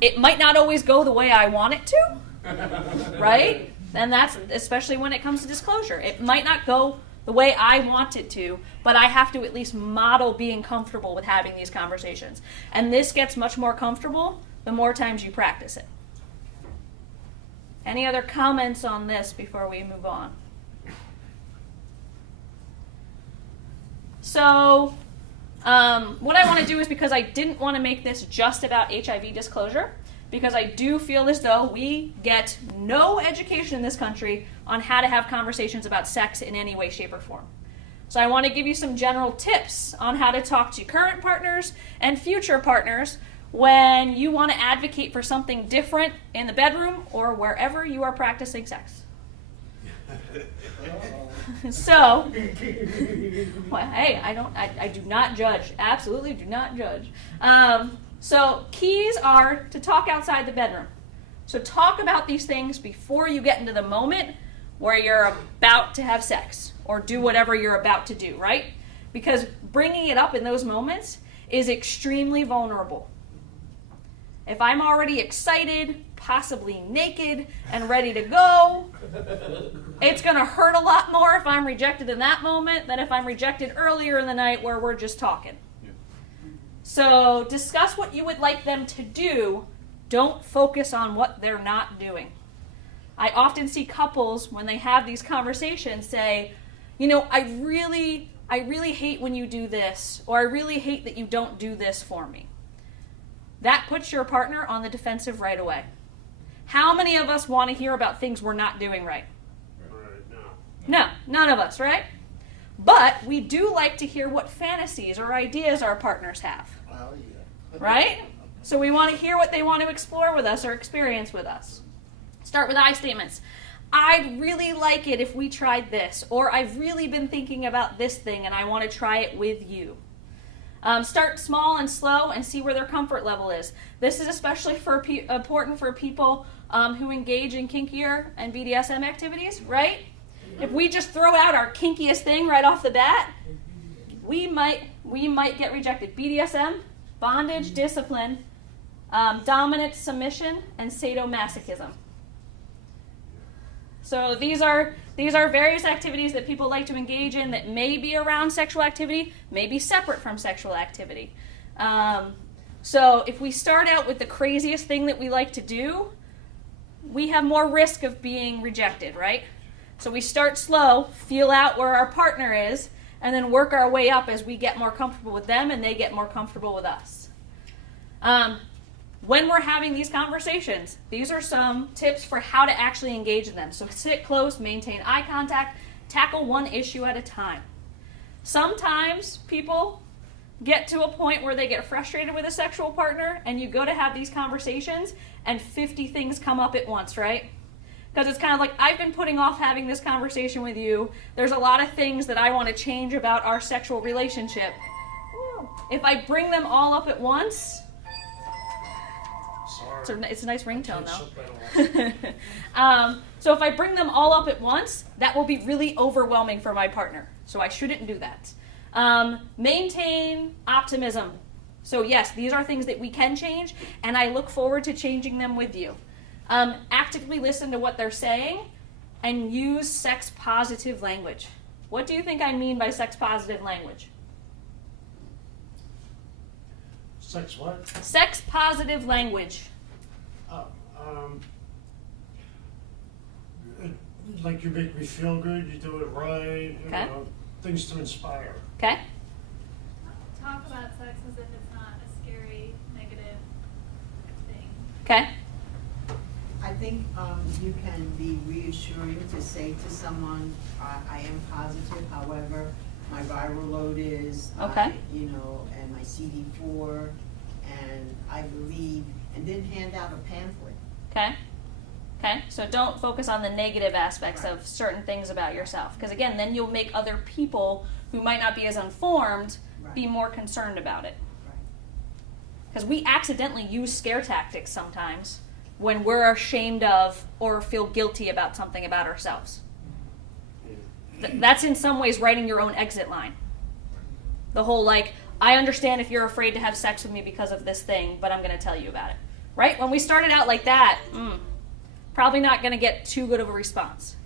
It might not always go the way I want it to, right? And that's especially when it comes to disclosure. It might not go the way I want it to, but I have to at least model being comfortable with having these conversations. And this gets much more comfortable the more times you practice it. Any other comments on this before we move on? So, what I want to do is, because I didn't want to make this just about HIV disclosure, because I do feel as though we get no education in this country on how to have conversations about sex in any way, shape, or form. So I want to give you some general tips on how to talk to current partners and future partners when you want to advocate for something different in the bedroom or wherever you are practicing sex. So, well, hey, I do not judge. Absolutely do not judge. So keys are to talk outside the bedroom. So talk about these things before you get into the moment where you're about to have sex or do whatever you're about to do, right? Because bringing it up in those moments is extremely vulnerable. If I'm already excited, possibly naked, and ready to go, it's going to hurt a lot more if I'm rejected in that moment than if I'm rejected earlier in the night where we're just talking. So discuss what you would like them to do. Don't focus on what they're not doing. I often see couples, when they have these conversations, say, you know, I really hate when you do this, or I really hate that you don't do this for me. That puts your partner on the defensive right away. How many of us want to hear about things we're not doing right? No, none of us, right? But we do like to hear what fantasies or ideas our partners have. Right? So we want to hear what they want to explore with us or experience with us. Start with I statements. I'd really like it if we tried this, or I've really been thinking about this thing and I want to try it with you. Start small and slow and see where their comfort level is. This is especially important for people who engage in kinkier and BDSM activities, right? If we just throw out our kinkiest thing right off the bat, we might get rejected. BDSM, bondage, discipline, dominant submission, and sadomasochism. So these are various activities that people like to engage in that may be around sexual activity, may be separate from sexual activity. So if we start out with the craziest thing that we like to do, we have more risk of being rejected, right? So we start slow, feel out where our partner is, and then work our way up as we get more comfortable with them and they get more comfortable with us. When we're having these conversations, these are some tips for how to actually engage in them. So sit close, maintain eye contact, tackle one issue at a time. Sometimes people get to a point where they get frustrated with a sexual partner and you go to have these conversations and 50 things come up at once, right? Because it's kind of like, I've been putting off having this conversation with you. There's a lot of things that I want to change about our sexual relationship. If I bring them all up at once, it's a nice ringtone though. So if I bring them all up at once, that will be really overwhelming for my partner. So I shouldn't do that. Maintain optimism. So yes, these are things that we can change, and I look forward to changing them with you. Actively listen to what they're saying and use sex-positive language. What do you think I mean by sex-positive language? Sex what? Sex-positive language. Like you make me feel good, you do it right, you Okay. know, things to inspire. Okay? Talk about sex as if it's not a scary, negative thing. Okay? I think you can be reassuring to say to someone, I am positive, however, my viral load is, Okay. and my CD4, and I believe, and then hand out a pamphlet. Okay? Okay? So don't focus on the negative aspects of certain things about yourself. Because again, then you'll make other people who might not be as informed be more concerned about it. Because we accidentally use scare tactics sometimes when we're ashamed of or feel guilty about something about ourselves. That's in some ways writing your own exit line. The whole I understand if you're afraid to have sex with me because of this thing, but I'm going to tell you about it. Right? When we started out like that, probably not going to get too good of a response.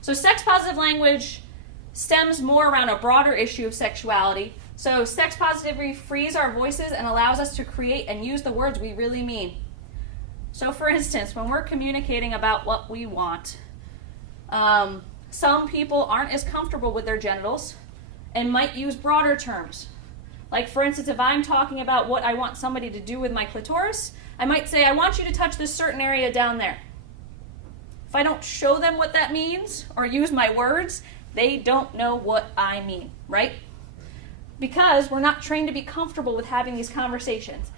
So sex-positive language stems more around a broader issue of sexuality. So sex positivity frees our voices and allows us to create and use the words we really mean. So for instance, when we're communicating about what we want, some people aren't as comfortable with their genitals and might use broader terms. Like for instance, if I'm talking about what I want somebody to do with my clitoris, I might say, I want you to touch this certain area down there. If I don't show them what that means or use my words, they don't know what I mean, right? Because we're not trained to be comfortable with having these conversations.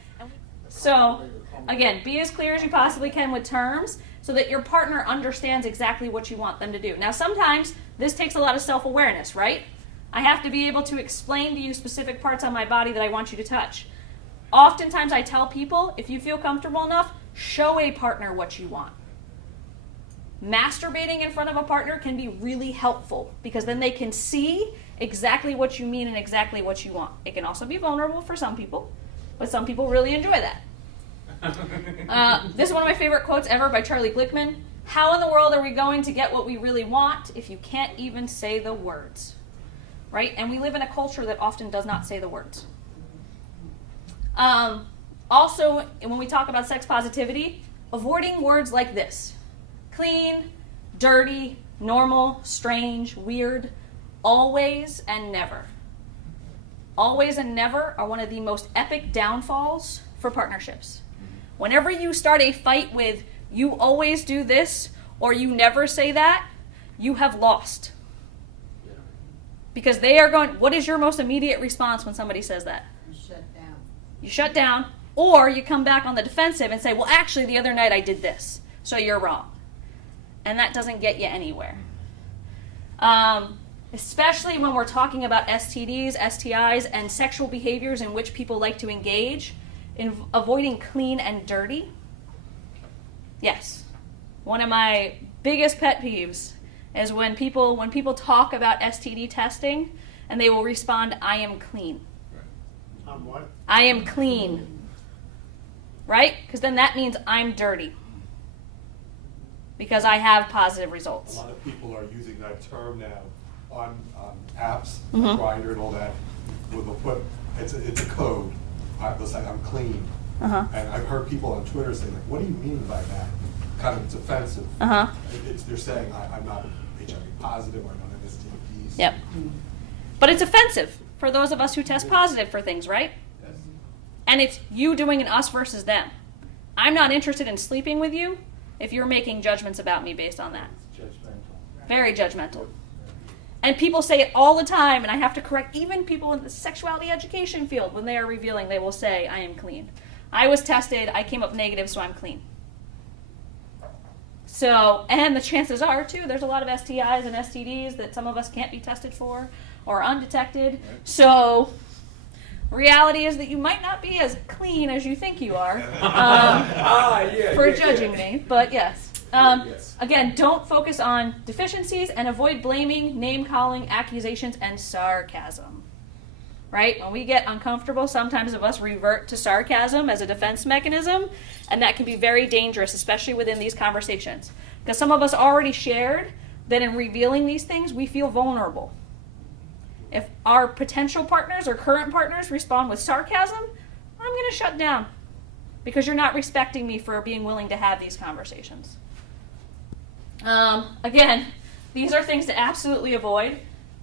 So, again, be as clear as you possibly can with terms so that your partner understands exactly what you want them to do. Now, sometimes this takes a lot of self-awareness, right? I have to be able to explain to you specific parts on my body that I want you to touch. Oftentimes I tell people, if you feel comfortable enough, show a partner what you want. Masturbating in front of a partner can be really helpful because then they can see exactly what you mean and exactly what you want. It can also be vulnerable for some people, but some people really enjoy that. This is one of my favorite quotes ever by Charlie Glickman. How in the world are we going to get what we really want if you can't even say the words? Right? And we live in a culture that often does not say the words. Also, when we talk about sex positivity, avoiding words like this. Clean, dirty, normal, strange, weird, always and never. Always and never are one of the most epic downfalls for partnerships. Whenever you start a fight with, you always do this, or you never say that, you have lost. Because they are going, what is your most immediate response when somebody says that? You shut down. You shut down, or you come back on the defensive and say, well, actually, the other night I did this, so you're wrong. And that doesn't get you anywhere. Especially when we're talking about STDs, STIs, and sexual behaviors in which people like to engage, in avoiding clean and dirty. Yes, one of my biggest pet peeves is when people talk about STD testing and they will respond, I am clean. What? I am clean. right? Because then that means I'm dirty. Because I have positive A results. lot of people are using that term now on apps, Mhm. Grindr and all that, where they'll put, it's a code. They'll say, I'm clean. Uh-huh. And I've heard people on Twitter say, like, what do you mean by that? Kind of, it's offensive. Uh-huh. They're saying, I'm not HIV positive, or I don't have STDs. Yep. But it's offensive for those of us who test positive for things, right? And it's you doing an us versus them. I'm not interested in sleeping with you if you're making judgments about me based on that. Judgmental. Very judgmental. And people say it all the time, and I have to correct even people in the sexuality education field when they are revealing, they will say, I am clean. I was tested, I came up negative, so I'm clean. So, and the chances are, too, there's a lot of STIs and STDs that some of us can't be tested for or undetected. So, reality is that you might not be as clean as you think you are for judging me, but yes. Again, don't focus on deficiencies and avoid blaming, name-calling, accusations, and sarcasm. Right? When we get uncomfortable, sometimes of us revert to sarcasm as a defense mechanism, and that can be very dangerous, especially within these conversations. Because some of us already shared that in revealing these things, we feel vulnerable. If our potential partners or current partners respond with sarcasm, I'm going to shut down because you're not respecting me for being willing to have these conversations. Again, these are things to absolutely avoid.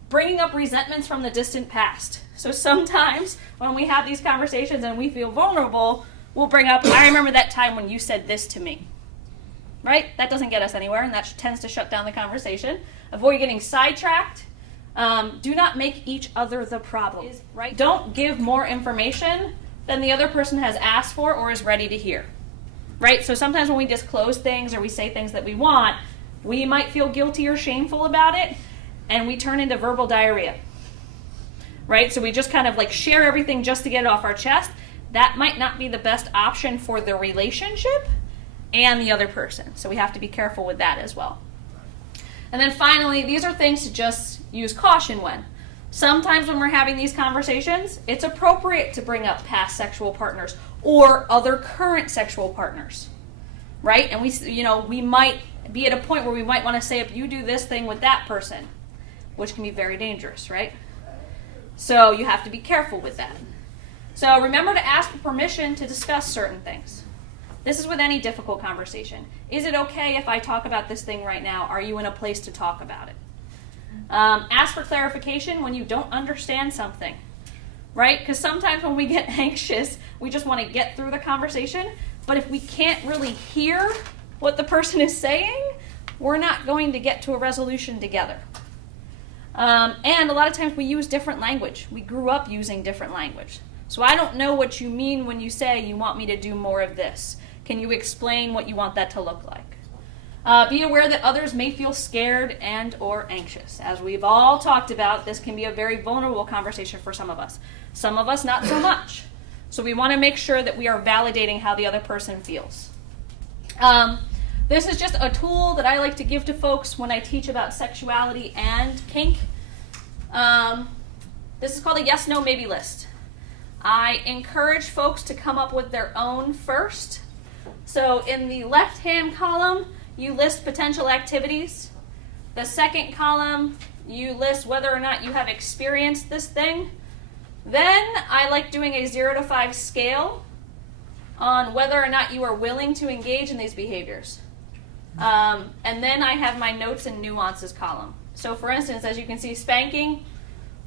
Bringing up resentments from the distant past. So sometimes when we have these conversations and we feel vulnerable, we'll bring up, I remember that time when you said this to me. Right? That doesn't get us anywhere, and that tends to shut down the conversation. Avoid getting sidetracked. Do not make each other the problem. Right? Don't give more information than the other person has asked for or is ready to hear. Right? So sometimes when we disclose things or we say things that we want, we might feel guilty or shameful about it, and we turn into verbal diarrhea. Right? So we just kind of like share everything just to get it off our chest. That might not be the best option for the relationship and the other person. So we have to be careful with that as well. And then finally, these are things to just use caution when. Sometimes when we're having these conversations, it's appropriate to bring up past sexual partners or other current sexual partners. Right? And we might be at a point where we might want to say, if you do this thing with that person, which can be very dangerous, right? So you have to be careful with that. So remember to ask for permission to discuss certain things. This is with any difficult conversation. Is it okay if I talk about this thing right now? Are you in a place to talk about it? Ask for clarification when you don't understand something, right? Because sometimes when we get anxious, we just want to get through the conversation. But if we can't really hear what the person is saying, we're not going to get to a resolution together. And a lot of times we use different language. We grew up using different language. So I don't know what you mean when you say you want me to do more of this. Can you explain what you want that to look like? Be aware that others may feel scared and or anxious. As we've all talked about, this can be a very vulnerable conversation for some of us. Some of us not so much. So we want to make sure that we are validating how the other person feels. This is just a tool that I like to give to folks when I teach about sexuality and kink. This is called a yes, no, maybe list. I encourage folks to come up with their own first. So in the left-hand column, you list potential activities. The second column, you list whether or not you have experienced this thing. Then I like doing a 0 to 5 scale on whether or not you are willing to engage in these behaviors. And then I have my notes and nuances column. So for instance, as you can see, spanking,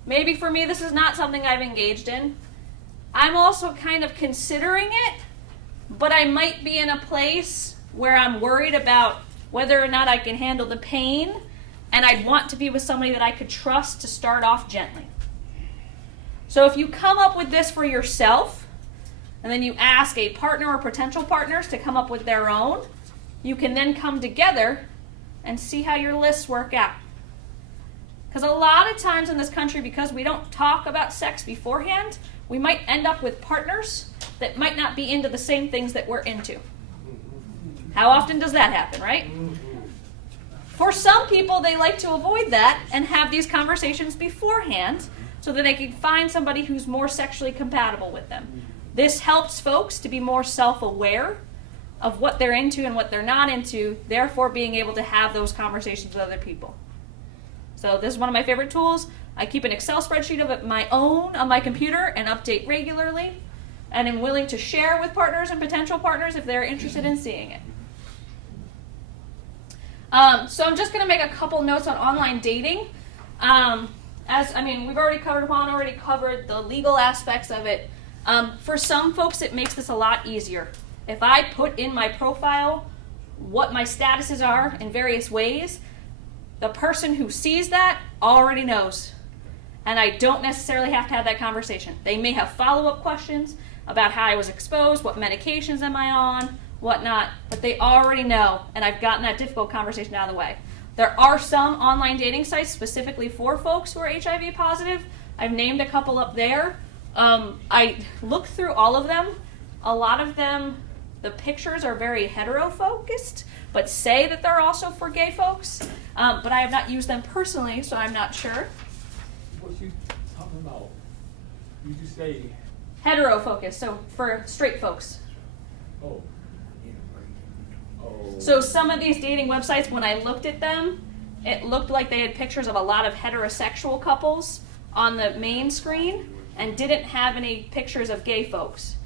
maybe for me this is not something I've engaged in. I'm also kind of considering it, but I might be in a place where I'm worried about whether or not I can handle the pain, and I'd want to be with somebody that I could trust to start off gently. So if you come up with this for yourself, and then you ask a partner or potential partners to come up with their own, you can then come together and see how your lists work out. Because a lot of times in this country, because we don't talk about sex beforehand, we might end up with partners that might not be into the same things that we're into. How often does that happen, right? For some people, they like to avoid that and have these conversations beforehand so that they can find somebody who's more sexually compatible with them. This helps folks to be more self-aware of what they're into and what they're not into, therefore being able to have those conversations with other people. So this is one of my favorite tools. I keep an Excel spreadsheet of it my own on my computer and update regularly, and am willing to share with partners and potential partners if they're interested in seeing it. So I'm just going to make a couple notes on online dating. We've already covered, Juan already covered the legal aspects of it. For some folks, it makes this a lot easier. If I put in my profile what my statuses are in various ways, the person who sees that already knows. And I don't necessarily have to have that conversation. They may have follow-up questions about how I was exposed, what medications am I on, whatnot, but they already know, and I've gotten that difficult conversation out of the way. There are some online dating sites specifically for folks who are HIV positive. I've named a couple up there. I looked through all of them. A lot of them, the pictures are very hetero-focused, but say that they're also for gay folks. But I have not used them personally, so I'm not sure. What you talking about? You just say Hetero-focused, so for straight folks. oh. Oh. So some of these dating websites, when I looked at them, it looked like they had pictures of a lot of heterosexual couples on the main screen and didn't have any pictures of gay folks.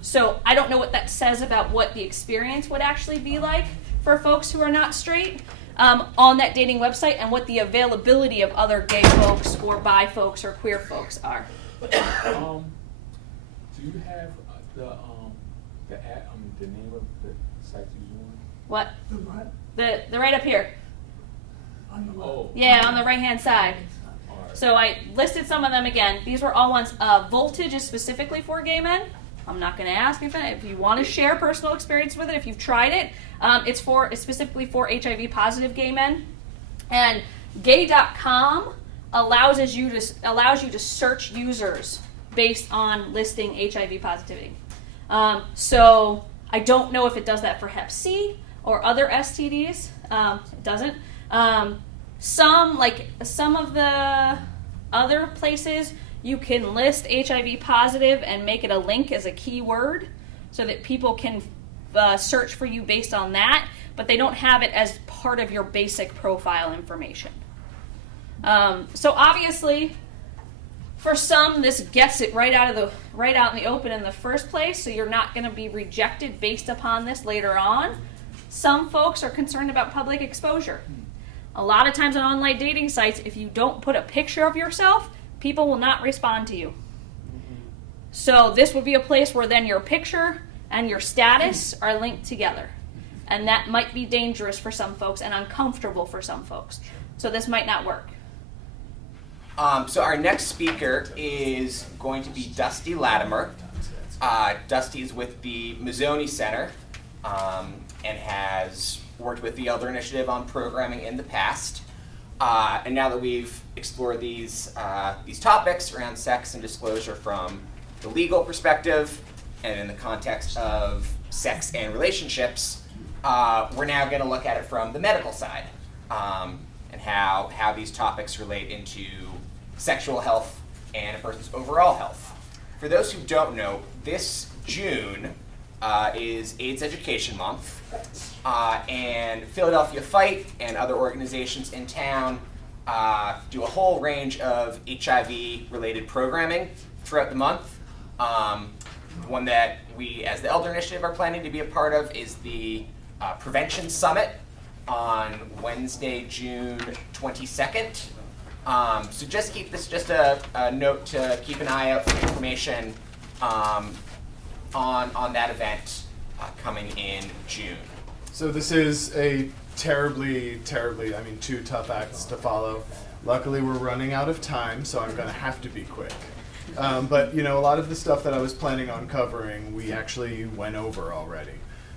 So I don't know what that says about what the experience would actually be like for folks who are not straight on that dating website, and what the availability of other gay folks or bi folks or queer folks are. Do you have the name of the site you on? What? The what? The right up here. On the left. Oh. Yeah, on the right-hand side. Alright. So I listed some of them again. These were all ones. Voltage is specifically for gay men. I'm not going to ask if you want to share personal experience with it, if you've tried it. It's specifically for HIV-positive gay men. And gay.com allows you to search users based on listing HIV positivity. So I don't know if it does that for Hep C or other STDs. It doesn't. Some of the other places, you can list HIV positive and make it a link as a keyword so that people can search for you based on that, but they don't have it as part of your basic profile information. So obviously, for some, this gets it right out in the open in the first place, so you're not going to be rejected based upon this later on. Some folks are concerned about public exposure. A lot of times on online dating sites, if you don't put a picture of yourself, people will not respond to you. So this would be a place where then your picture and your status are linked together. And that might be dangerous for some folks and uncomfortable for some folks. So this might not work. So our next speaker is going to be Dusty Latimer. Dusty's with the Mazzoni Center and has worked with the Elder Initiative on programming in the past. And now that we've explored these topics around sex and disclosure from the legal perspective and in the context of sex and relationships, we're now going to look at it from the medical side and how these topics relate into sexual health and a person's overall health. For those who don't know, this June is AIDS Education Month, and Philadelphia Fight and other organizations in town do a whole range of HIV-related programming throughout the month. One that we, as the Elder Initiative, are planning to be a part of is the Prevention Summit on Wednesday, June 22nd. So just keep this just a note to keep an eye out for information on that event coming in June. So this is a terribly, two tough acts to follow. Luckily, we're running out of time, so I'm going to have to be quick. But a lot of the stuff that I was planning on covering, we actually went over already.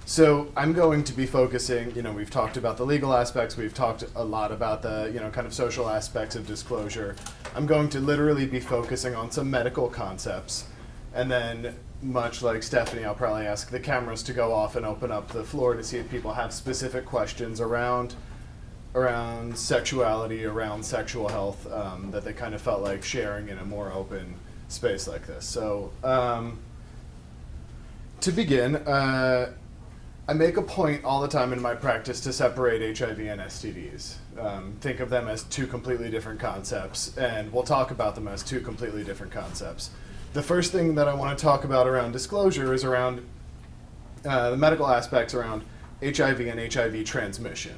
So I'm going to be focusing, we've talked about the legal aspects, we've talked a lot about the, kind of social aspects of disclosure. I'm going to literally be focusing on some medical concepts. And then, much like Stephanie, I'll probably ask the cameras to go off and open up the floor to see if people have specific questions around sexuality, around sexual health, that they kind of felt like sharing in a more open space like this. So to begin, I make a point all the time in my practice to separate HIV and STDs. Think of them as two completely different concepts, and we'll talk about them as two completely different concepts. The first thing that I want to talk about around disclosure is around the medical aspects around HIV and HIV transmission.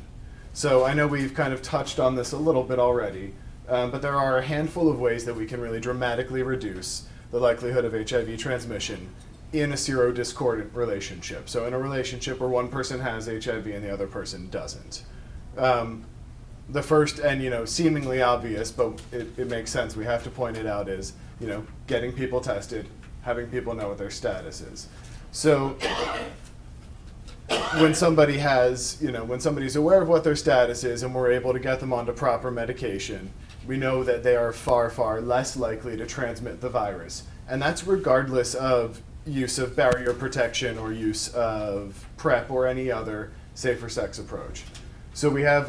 So I know we've kind of touched on this a little bit already, but there are a handful of ways that we can really dramatically reduce the likelihood of HIV transmission in a serodiscordant relationship. So in a relationship where one person has HIV and the other person doesn't. The first and seemingly obvious, but it makes sense, we have to point it out, is getting people tested, having people know what their status is. So when somebody has, when somebody's aware of what their status is and we're able to get them onto proper medication, we know that they are far, far less likely to transmit the virus. And that's regardless of use of barrier protection or use of PrEP or any other safer sex approach. So we have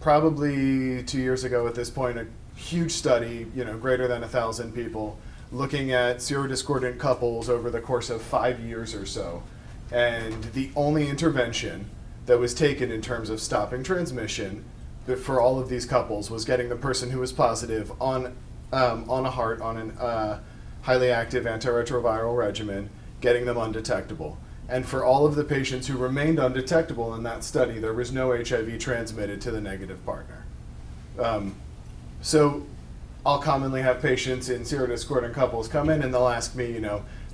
probably 2 years ago at this point, a huge study, greater than 1,000 people, looking at serodiscordant couples over the course of 5 years or so. And the only intervention that was taken in terms of stopping transmission for all of these couples was getting the person who was positive on a highly active antiretroviral regimen, getting them undetectable. And for all of the patients who remained undetectable in that study, there was no HIV transmitted to the negative partner. So I'll commonly have patients in serodiscordant couples come in and they'll ask me,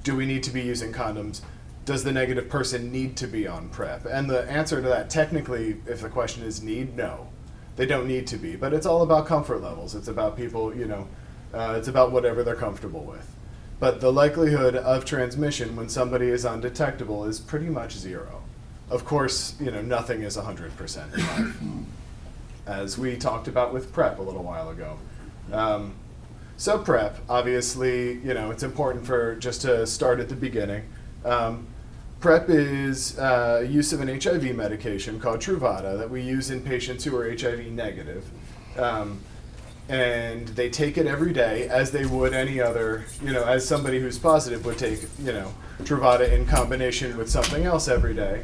do we need to be using condoms? Does the negative person need to be on PrEP? And the answer to that, technically, if the question is need, no. They don't need to be, but it's all about comfort levels. It's about people, it's about whatever they're comfortable with. But the likelihood of transmission when somebody is undetectable is pretty much zero. Of course, nothing is 100% in life, as we talked about with PrEP a little while ago. So PrEP, obviously, it's important for just to start at the beginning. PrEP is use of an HIV medication called Truvada that we use in patients who are HIV negative. And they take it every day as they would any other, as somebody who's positive would take, Truvada in combination with something else every day.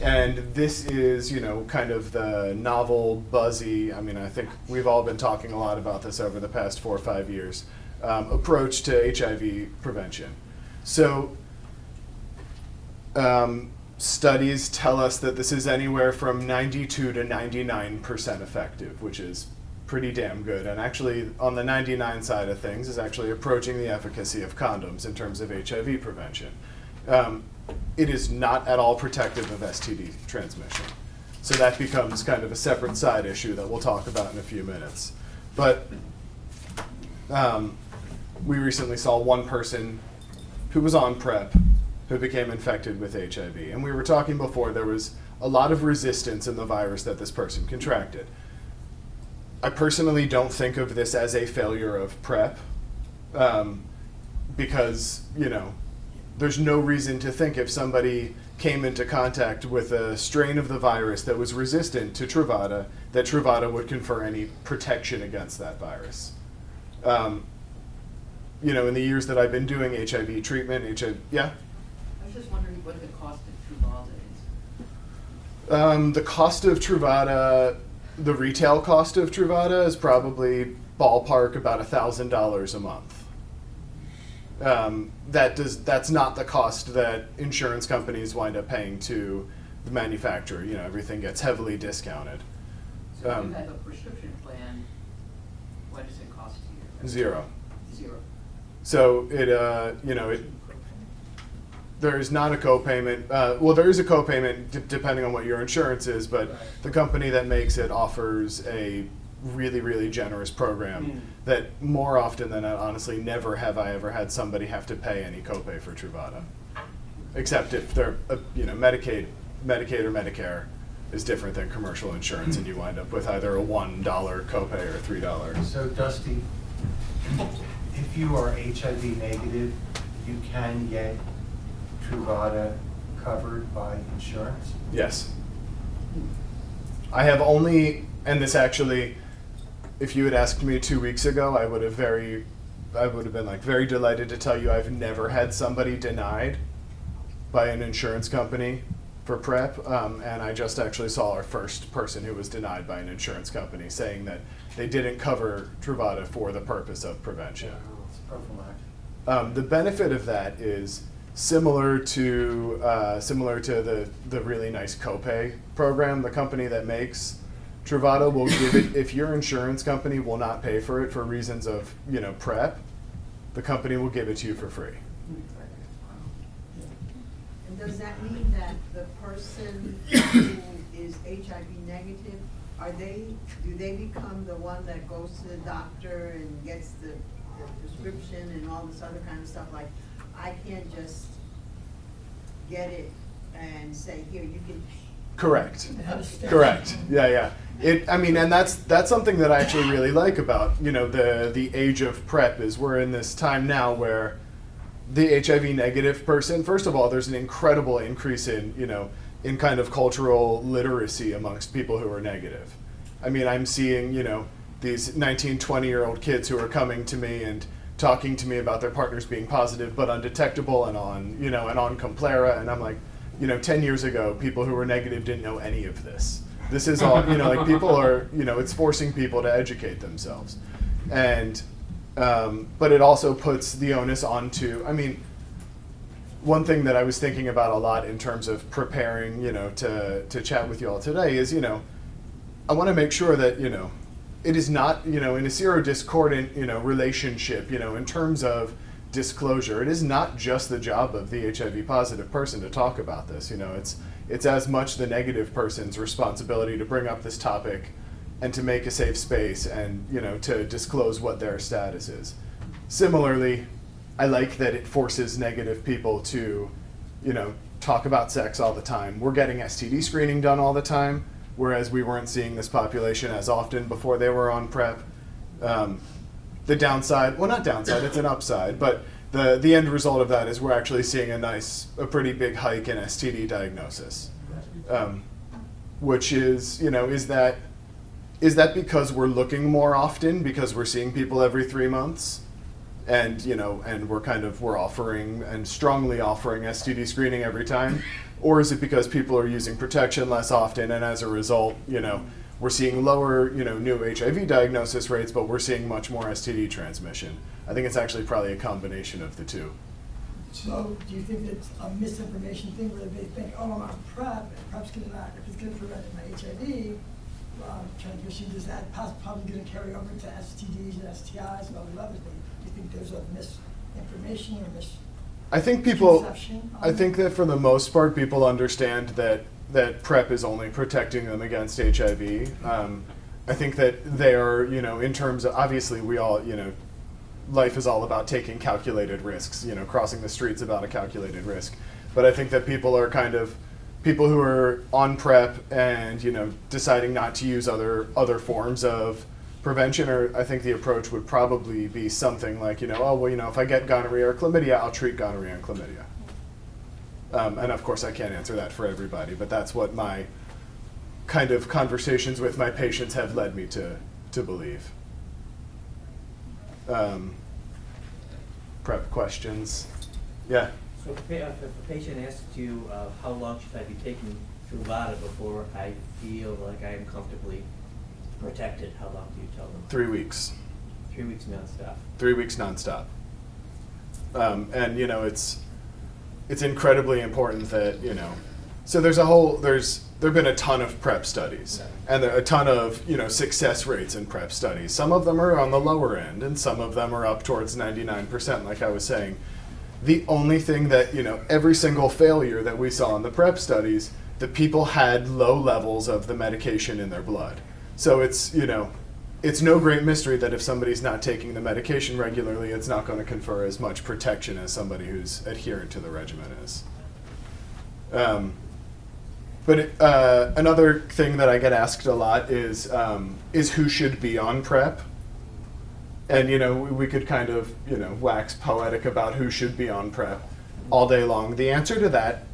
And this is, kind of the novel, buzzy, I think we've all been talking a lot about this over the past 4 or 5 years, approach to HIV prevention. So studies tell us that this is anywhere from 92 to 99% effective, which is pretty damn good. And actually, on the 99 side of things, is actually approaching the efficacy of condoms in terms of HIV prevention. It is not at all protective of STD transmission. So that becomes kind of a separate side issue that we'll talk about in a few minutes. But we recently saw one person who was on PrEP who became infected with HIV. And we were talking before, there was a lot of resistance in the virus that this person contracted. I personally don't think of this as a failure of PrEP because, there's no reason to think if somebody came into contact with a strain of the virus that was resistant to Truvada, that Truvada would confer any protection against that virus. In the years that I've been doing HIV treatment, yeah? I was just wondering what the cost of Truvada is. The cost of Truvada, the retail cost of Truvada is probably ballpark about $1,000 a month. That's not the cost that insurance companies wind up paying to the manufacturer. Everything gets heavily discounted. So if you have a prescription plan, what does it cost you? Zero. Zero. So there's not a copayment. Well, there is a copayment depending on what your insurance is, but the company that makes it offers a really, really generous program that more often than not, honestly, never have I ever had somebody have to pay any copay for Truvada. Except if they're, Medicaid or Medicare is different than commercial insurance, and you wind up with either a $1 copay or $3. So Dusty, if you are HIV negative, you can get Truvada covered by insurance? Yes. I have only, and this actually, if you had asked me 2 weeks ago, I would have been very delighted to tell you I've never had somebody denied by an insurance company for PrEP, and I just actually saw our first person who was denied by an insurance company saying that they didn't cover Truvada for the purpose of prevention. It's prophylactic. The benefit of that is similar to the really nice copay program. The company that makes Truvada will give it, if your insurance company will not pay for it for reasons of, PrEP, the company will give it to you for free. And does that mean that the person who is HIV negative, do they become the one that goes to the doctor and gets the prescription and all this other kind of stuff? Like, I can't just get it and say, here, you can. Correct. Correct. Yeah. And that's something that I actually really like about, the age of PrEP is we're in this time now where the HIV negative person, first of all, there's an incredible increase in kind of cultural literacy amongst people who are negative. I mean, I'm seeing, these 19, 20-year-old kids who are coming to me and talking to me about their partners being positive but undetectable and on Complera, and I'm like, 10 years ago, people who were negative didn't know any of this. This is all, people are, it's forcing people to educate themselves. And, but it also puts the onus onto, one thing that I was thinking about a lot in terms of preparing, to chat with you all today is, I want to make sure that, it is not, in a serodiscordant, relationship, in terms of disclosure, it is not just the job of the HIV positive person to talk about this. It's as much the negative person's responsibility to bring up this topic and to make a safe space and, to disclose what their status is. Similarly, I like that it forces negative people to, talk about sex all the time. We're getting STD screening done all the time, whereas we weren't seeing this population as often before they were on PrEP. The downside, well, not downside, it's an upside, but the end result of that is we're actually seeing a pretty big hike in STD diagnosis, which is, is that because we're looking more often because we're seeing people every 3 months, and and we're offering and strongly offering STD screening every time, or is it because people are using protection less often and as a result, we're seeing lower, new HIV diagnosis rates, but we're seeing much more STD transmission? I think it's actually probably a combination of the two. So, do you think it's a misinformation thing where they think, oh, I'm on PrEP, and PrEP's going to if it's going to prevent my HIV transmission, is that probably going to carry over to STDs and STIs and all the other things? Do you think there's a misinformation or I think that for the most part, people understand that PrEP is only protecting them against HIV. I think that they are, in terms of, obviously we all, life is all about taking calculated risks, crossing the street's about a calculated risk. But I think that people who are on PrEP and, deciding not to use other forms of prevention, or I think the approach would probably be something like, if I get gonorrhea or chlamydia, I'll treat gonorrhea and chlamydia. And of course I can't answer that for everybody, but that's what my kind of conversations with my patients have led me to believe. Prep questions? Yeah? So if a patient asks you, how long should I be taking Truvada before I feel like I am comfortably protected, how long do you tell them? 3 weeks. 3 weeks nonstop. 3 weeks nonstop. And it's incredibly important that, so there've been a ton of PrEP studies and a ton of, success rates in PrEP studies. Some of them are on the lower end and some of them are up towards 99%, like I was saying. The only thing that, every single failure that we saw in the PrEP studies, the people had low levels of the medication in their blood. So it's no great mystery that if somebody's not taking the medication regularly, it's not going to confer as much protection as somebody who's adherent to the regimen is. But another thing that I get asked a lot is who should be on PrEP? And, we could kind of, wax poetic about who should be on PrEP all day long. The answer to that,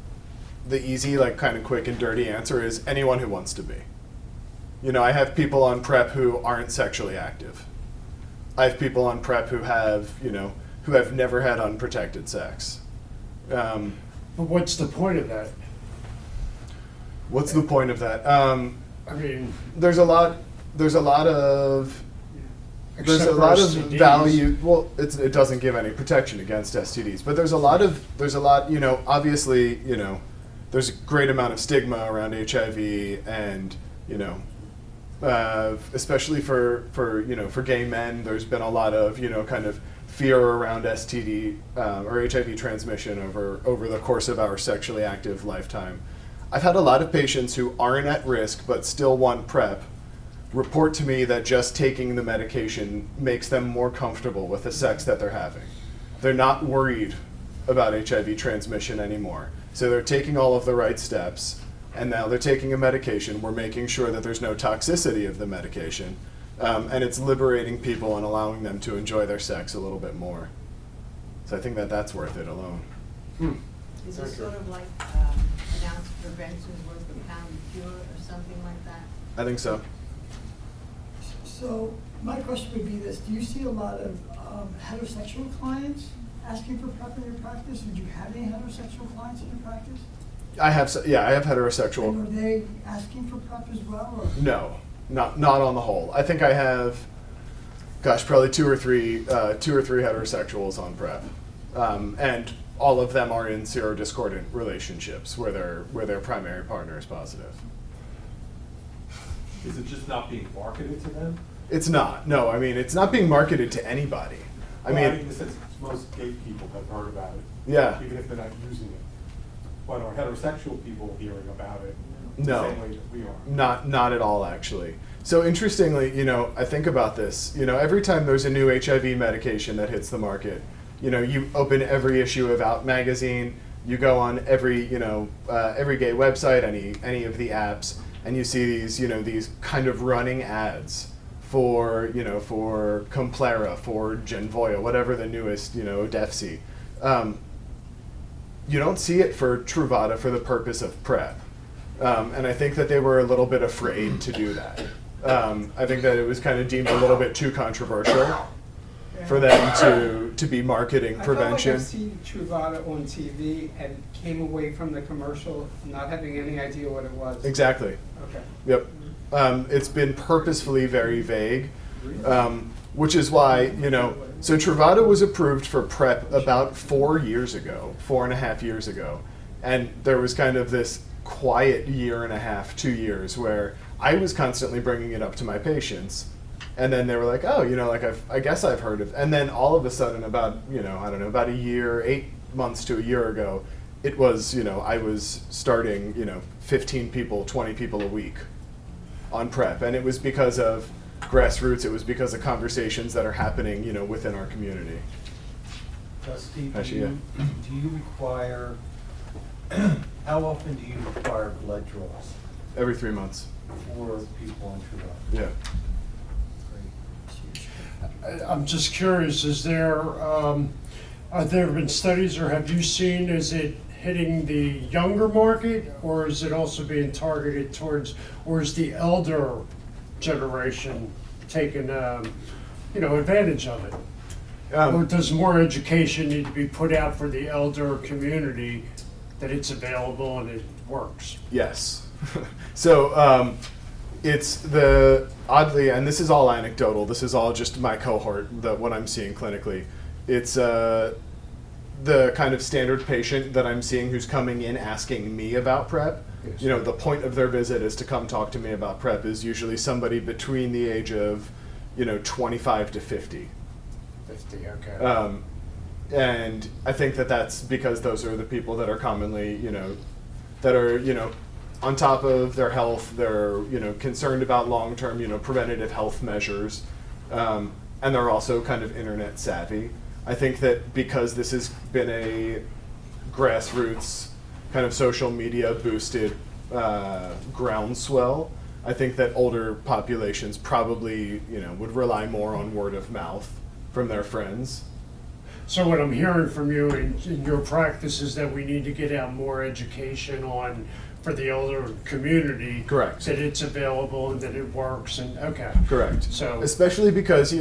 the easy, kind of quick and dirty answer is anyone who wants to be. I have people on PrEP who aren't sexually active. I have people on PrEP who have never had unprotected sex. But what's the point of that? What's the point of that? I mean, There's a lot of except for STDs. value. Well, it doesn't give any protection against STDs, but there's a lot, obviously, there's a great amount of stigma around HIV, and especially for gay men, there's been a lot of kind of fear around STD or HIV transmission over the course of our sexually active lifetime. I've had a lot of patients who aren't at risk but still want PrEP report to me that just taking the medication makes them more comfortable with the sex that they're having. They're not worried about HIV transmission anymore. So they're taking all of the right steps, and now they're taking a medication. We're making sure that there's no toxicity of the medication, and it's liberating people and allowing them to enjoy their sex a little bit more. So I think that that's worth it alone. Is it sort of like an ounce of prevention is worth a pound of cure or something like that? I think so. So my question would be this: do you see a lot of heterosexual clients asking for PrEP in your practice? Would you have any heterosexual clients in your practice? I have heterosexual. And are they asking for PrEP as well? Or? No, not on the whole. I think I have, probably two or three heterosexuals on PrEP, and all of them are in serodiscordant relationships where their primary partner is positive. Is it just not being marketed to them? It's not. No, I mean, it's not being marketed to anybody. I mean, in the sense, most gay people have heard about it. Yeah. Even if they're not using it. But are heterosexual people hearing about it No. the same way that we are? Not at all, actually. So interestingly, I think about this. Every time there's a new HIV medication that hits the market, you open every issue of Out magazine, you go on every gay website, any of the apps, and you see these kind of running ads for Complera, for Genvoya, whatever the newest Defci. You don't see it for Truvada for the purpose of PrEP, and I think that they were a little bit afraid to do that. I think that it was kind of deemed a little bit too controversial for them to be marketing prevention. I felt like I've seen Truvada on TV and came away from the commercial not having any idea what it was. Exactly. Okay. Yep. It's been purposefully very vague, which is why, so Truvada was approved for PrEP about 4.5 years ago. And there was kind of this quiet 1.5, 2 years where I was constantly bringing it up to my patients. And then they were like, oh, I guess I've heard of, and then all of a sudden about, about a year, 8 months to a year ago, it was, I was starting, 15 people, 20 people a week on PrEP. And it was because of grassroots, it was because of conversations that are happening, within our community. Steve, Actually, do you require, how often do you require blood draws Every 3 months. for people on Truvada? Yeah. I'm just curious, have there been studies, or have you seen, is it hitting the younger market, or is it also being targeted towards, or is the elder generation taking, advantage of it? Or does more education need to be put out for the elder community that it's available and it works? Yes. So it's oddly, and this is all anecdotal, this is all just my cohort, what I'm seeing clinically. It's the kind of standard patient that I'm seeing who's coming in asking me about PrEP. Yes. The point of their visit is to come talk to me about PrEP is usually somebody between the age of, 25 to 50. 50, okay. And I think that that's because those are the people that are commonly, that are, on top of their health, they're concerned about long-term preventative health measures, and they're also kind of internet savvy. I think that because this has been a grassroots kind of social media boosted groundswell, I think that older populations probably would rely more on word of mouth from their friends. So what I'm hearing from you in your practice is that we need to get out more education on, for the older community. Correct. That it's available and that it works, and okay. Correct. So especially because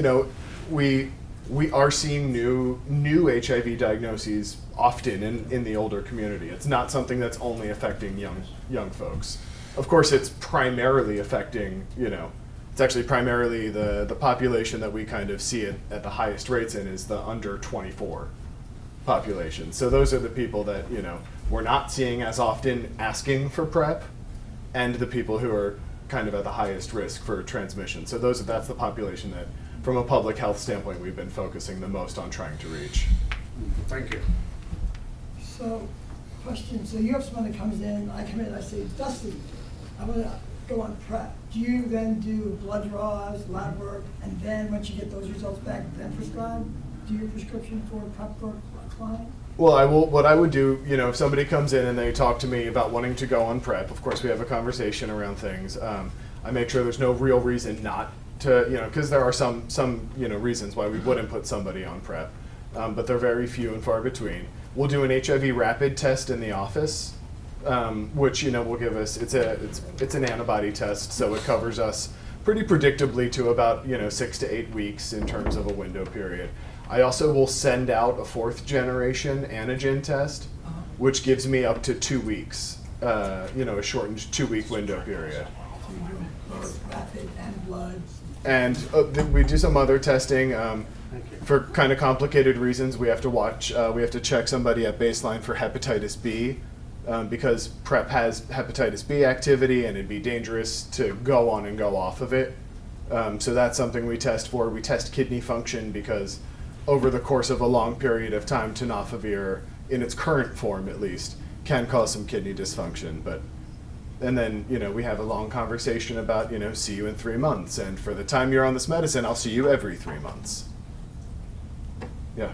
we are seeing new HIV diagnoses often in the older community. It's not something that's only affecting young folks. Of course, it's primarily affecting, it's actually primarily the population that we kind of see it at the highest rates in is the under 24 population. So those are the people that, we're not seeing as often asking for PrEP, and the people who are kind of at the highest risk for transmission. So that's the population that, from a public health standpoint, we've been focusing the most on trying to reach. Thank you. So, question, so you have someone that comes in, I come in and I say, Dusty, I want to go on PrEP. Do you then do blood draws, lab work, and then once you get those results back, then prescribe? Do your prescription for PrEP for a client? Well, what I would do, if somebody comes in and they talk to me about wanting to go on PrEP, of course we have a conversation around things. I make sure there's no real reason not to, because there are some reasons why we wouldn't put somebody on PrEP, but they're very few and far between. We'll do an HIV rapid test in the office, which will give us it's an antibody test, so it covers us pretty predictably to about 6 to 8 weeks in terms of a window period. I also will send out a 4th generation antigen test, which gives me up to 2 weeks, a shortened 2-week window period. So you do both rapid and blood? And we do some other testing. For kind of complicated reasons, we have to check somebody at baseline for hepatitis B, because PrEP has hepatitis B activity and it'd be dangerous to go on and go off of it. So that's something we test for. We test kidney function because over the course of a long period of time, tenofovir, in its current form at least, can cause some kidney dysfunction. And then, we have a long conversation about, see you in 3 months. And for the time you're on this medicine, I'll see you every 3 months. Yeah.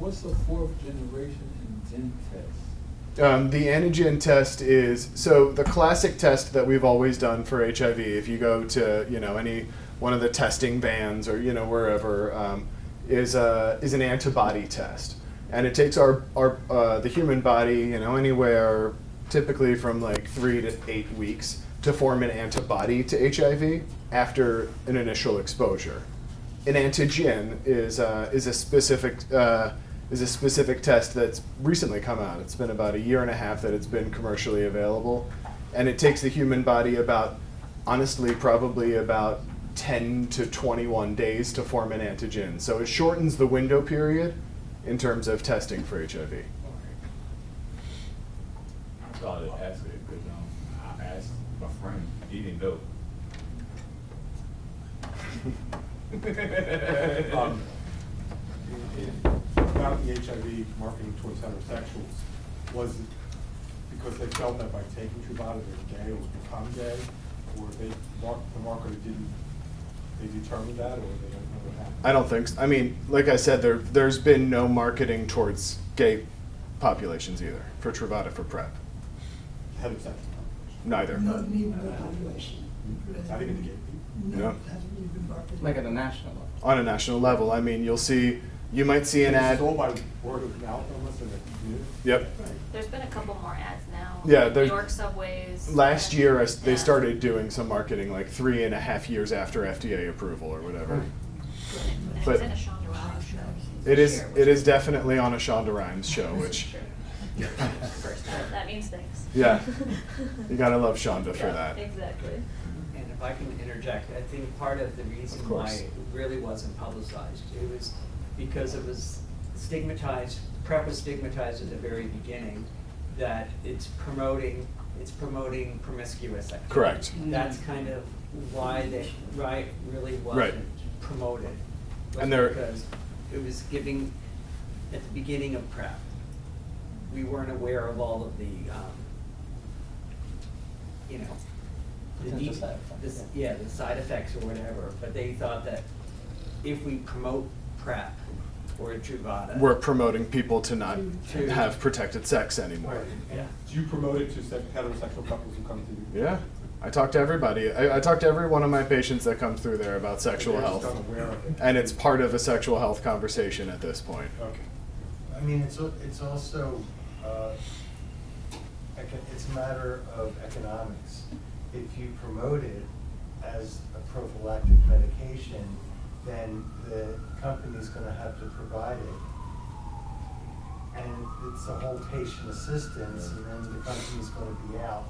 What's the 4th generation antigen test? The antigen test is, so the classic test that we've always done for HIV, if you go to, any one of the testing vans or, wherever, is an antibody test. And it takes the human body, anywhere typically from like 3 to 8 weeks to form an antibody to HIV after an initial exposure. An antigen is a specific test that's recently come out. It's been about 1.5 years that it's been commercially available, and it takes the human body probably about 10 to 21 days to form an antigen. So it shortens the window period in terms of testing for HIV. I started asking it because I asked my friend, he didn't know. About the HIV marketing towards heterosexuals, was it because they felt that by taking Truvada they're gay or become gay, or the marketer didn't, they determined that, or they don't know what happened? I don't think so. I mean, like I said, there's been no marketing towards gay populations either for Truvada for PrEP. Heterosexual population? Neither. No, neither the population. Not even the gay people? No. It hasn't really been marketed. Like at a national level. On a national level, I mean, you might see an ad. It's all by word of mouth almost in the community? Yep. There's been a couple more ads now. Yeah, New there's- York subways. Last year, they Yeah. started doing some marketing like 3.5 years after FDA approval or whatever. And it But was in a Shonda Rhimes show. it is definitely on a Shonda Rhimes show, which First, that means things. yeah, you gotta love Shonda for Yeah, that. Exactly. And if I can interject, I think part of the reason Of why course. it really wasn't publicized, it was because it was stigmatized, PrEP was stigmatized at the very beginning, that it's promoting promiscuous activity. Correct. That's kind of why it really Right. wasn't promoted. Was And there- because it was giving, at the beginning of PrEP, we weren't aware of all of the, the Potential side effects. the side effects or whatever, but they thought that if we promote PrEP or Truvada. We're promoting people to not To- have protected sex anymore. Right. Yeah. Do you promote it to heterosexual couples who come to you? Yeah, I talk to everybody. I talk to every one of my patients that comes through there about sexual They're health, just unaware of it. and it's part of a sexual health conversation at this point. Okay. I mean, it's also, it's a matter of economics. If you promote it as a prophylactic medication, then the company's gonna have to provide it. And it's a whole patient assistance, and then the company's gonna be out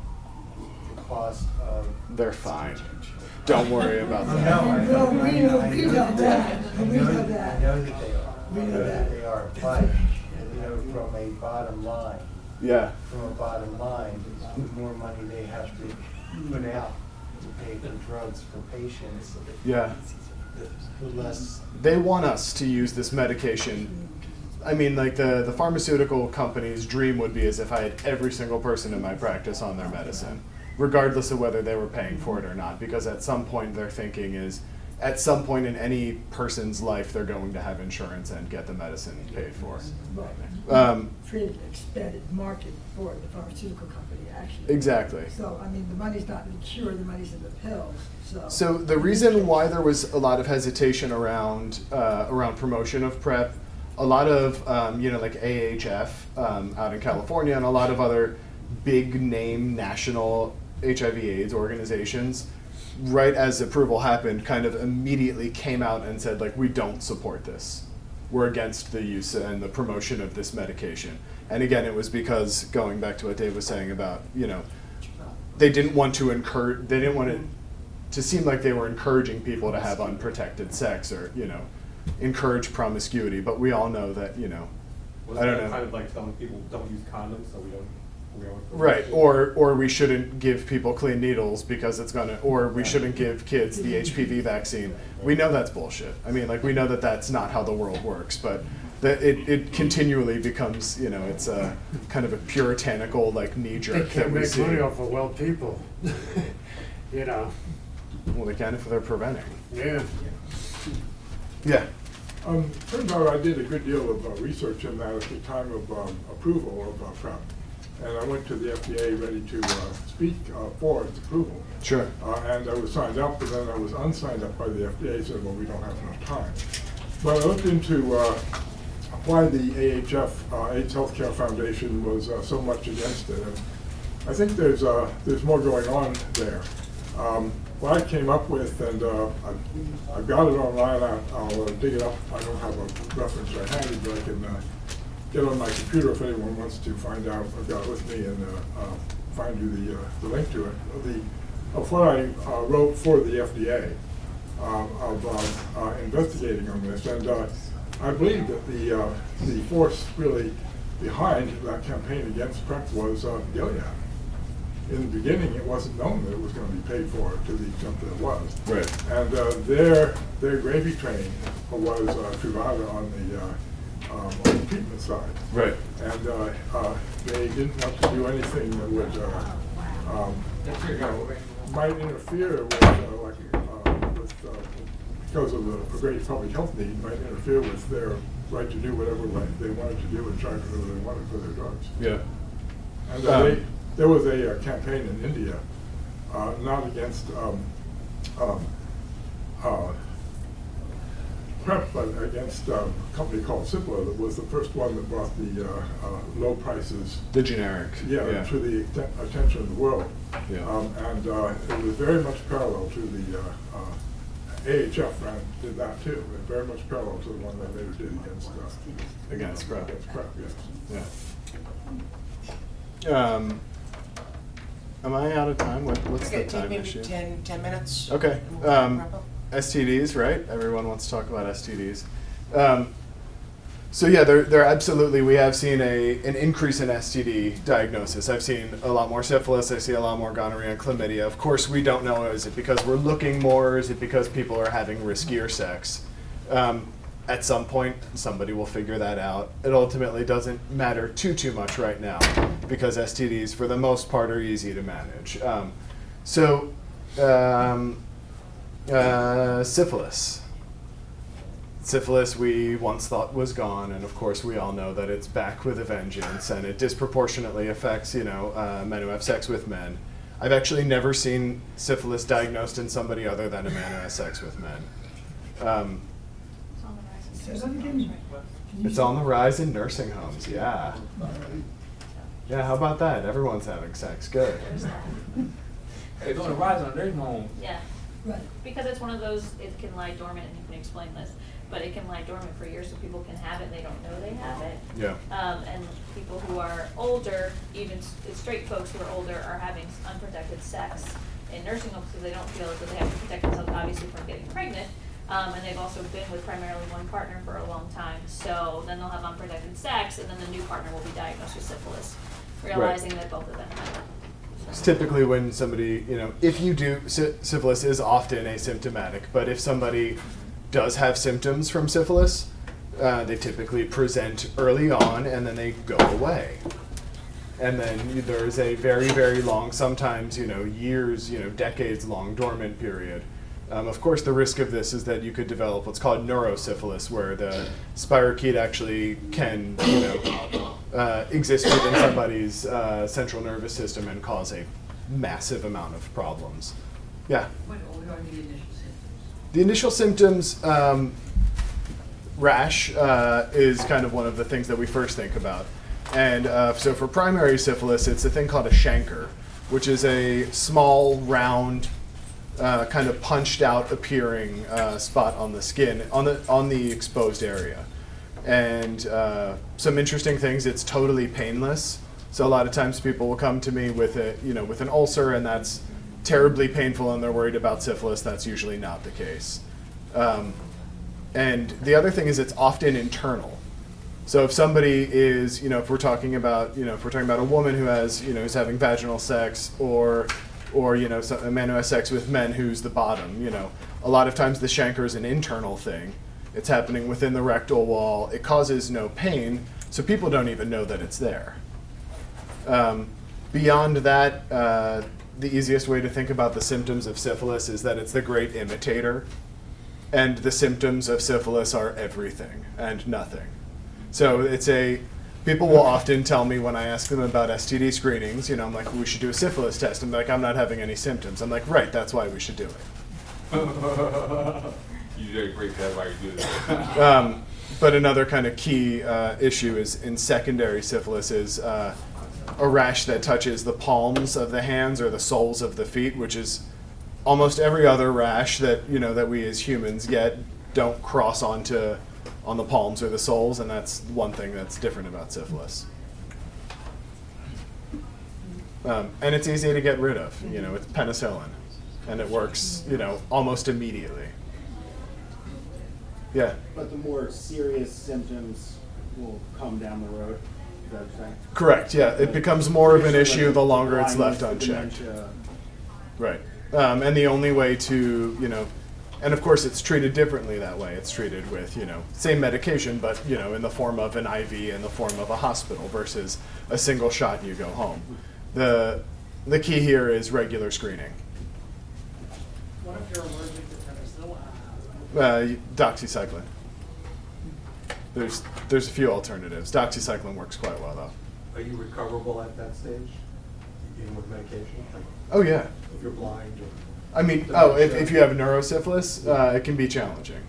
the cost of. They're fine. Don't worry about No, that. I No, know, we know I know that. that. I We know know that, that. I know that they are. We I know know that. that they are, but, you know, from a bottom line, Yeah. the more money they have to put out to pay for drugs for patients, Yeah. the less. They want us to use this medication. I mean, like the pharmaceutical company's dream would be as if I had every single person in my practice on their medicine, regardless of whether they were paying for it or not, because at some point their thinking is, at some point in any person's life, they're going to have insurance and get the medicine paid for. Create an expanded market for the pharmaceutical company, actually. Exactly. So, I mean, the money's not in the cure, the money's in the pills, so. So the reason why there was a lot of hesitation around promotion of PrEP, a lot of like AHF out in California and a lot of other big name national HIV/AIDS organizations, right as approval happened, kind of immediately came out and said, like, we don't support this. We're against the use and the promotion of this medication. And again, it was because, going back to what Dave was saying about, they didn't want to it to seem like they were encouraging people to have unprotected sex or, encourage promiscuity. But we all know that, Was I don't that know. kind of like telling people don't use condoms, so we don't. Right, or we shouldn't give people clean needles because it's gonna, or we shouldn't give kids the HPV vaccine. We know that's bullshit. I mean, like, we know that that's not how the world works, but it continually becomes, it's a kind of a puritanical, like, knee They jerk that can't we make see. money off of well people. Well, they can if they're preventing. Yeah. Yeah. Turns out I did a good deal of research in that at the time of approval of PrEP. And I went to the FDA ready to speak for its approval. Sure. And I was signed up, but then I was unsigned up by the FDA, said, well, we don't have enough time. But I looked into why the AHF, AIDS Healthcare Foundation, was so much against it. And I think there's more going on there. What I came up with, and I've got it online, I'll dig it up. I don't have a reference right handy, but I can get on my computer if anyone wants to find out. I've got it with me and find you the link to it. Of what I wrote for the FDA of investigating on this, and I believe that the force really behind that campaign against PrEP was Gilead. In the beginning, it wasn't known that it was going to be paid for to the extent that it was. Right. And their gravy train was Truvada on the treatment side. Right. And they didn't want to do anything that would, might interfere with, because of the great public health need, might interfere with their right to do whatever they wanted to do and charge whatever they wanted for their drugs. Yeah. And there was a campaign in India, not against PrEP, but against a company called Cipla that was the first one that brought the low prices. The generic. Yeah, to the attention of the world. Yeah. And it was very much parallel to the AHF did that too. And very much parallel to the one they later did Against PrEP. Against PrEP, yes. Yeah. Am I out of time? What's Okay, the time maybe issue? 10 minutes. Okay. And we'll wrap up. STDs, right? Everyone wants to talk about STDs. So yeah, there absolutely, we have seen an increase in STD diagnosis. I've seen a lot more syphilis. I see a lot more gonorrhea and chlamydia. Of course, we don't know, is it because we're looking more? Is it because people are having riskier sex? At some point, somebody will figure that out. It ultimately doesn't matter too much right now because STDs, for the most part, are easy to manage. Syphilis. Syphilis we once thought was gone, and of course we all know that it's back with a vengeance, and it disproportionately affects, men who have sex with men. I've actually never seen syphilis diagnosed in somebody other than a man who has sex with men. It's on the rise in nursing homes, yeah. Yeah, how about that? Everyone's having sex, good. It's on the rise on their home. Yeah. Right. Because it's one of those, it can lie dormant, and you can explain this, but it can lie dormant for years, so people can have it and they don't know they have it. Yeah. And people who are older, even straight folks who are older, are having unprotected sex in nursing homes because they don't feel as though they have to protect themselves, obviously, from getting pregnant. And they've also been with primarily one partner for a long time. So then they'll have unprotected sex, and then the new partner will be diagnosed with syphilis, realizing that both of them have it. It's typically when somebody, if you do, syphilis is often asymptomatic, but if somebody does have symptoms from syphilis, they typically present early on and then they go away. And then there's a very, very long, sometimes, years, decades long dormant period. Of course, the risk of this is that you could develop what's called neurosyphilis, where the spirochete actually can, exist within somebody's central nervous system and cause a massive amount of problems. Yeah? What are the initial symptoms? The initial symptoms, rash is kind of one of the things that we first think about. And so for primary syphilis, it's a thing called a chancre, which is a small, round, kind of punched out appearing spot on the skin, on the exposed area. And some interesting things, it's totally painless. So a lot of times people will come to me with with an ulcer, and that's terribly painful, and they're worried about syphilis. That's usually not the case. And the other thing is it's often internal. So if somebody is, if we're talking about, a woman who has, who's having vaginal sex, or a man who has sex with men who's the bottom, a lot of times the chancre is an internal thing. It's happening within the rectal wall. It causes no pain, so people don't even know that it's there. Beyond that, the easiest way to think about the symptoms of syphilis is that it's the great imitator, and the symptoms of syphilis are everything and nothing. So people will often tell me when I ask them about STD screenings, I'm like, we should do a syphilis test. I'm like, I'm not having any symptoms. I'm like, right, that's why we should do it. You did a great job while you do this. But another kind of key issue is in secondary syphilis is a rash that touches the palms of the hands or the soles of the feet, which is almost every other rash that that we as humans get don't cross on the palms or the soles, and that's one thing that's different about syphilis. And it's easy to get rid of. It's penicillin, and it works almost immediately. Yeah. But the more serious symptoms will come down the road. Is that what you're saying? Correct. Yeah, it becomes more of an issue the longer it's left unchecked. Dementia. Right. And the only way to, and of course it's treated differently that way. It's treated with, same medication, but, in the form of an IV, in the form of a hospital versus a single shot and you go home. The key here is regular screening. What if you're allergic to penicillin? Doxycycline. There's a few alternatives. Doxycycline works quite well though. Are you recoverable at that stage, even with medication? Oh yeah. If you're blind? If you have neurosyphilis, it can be challenging.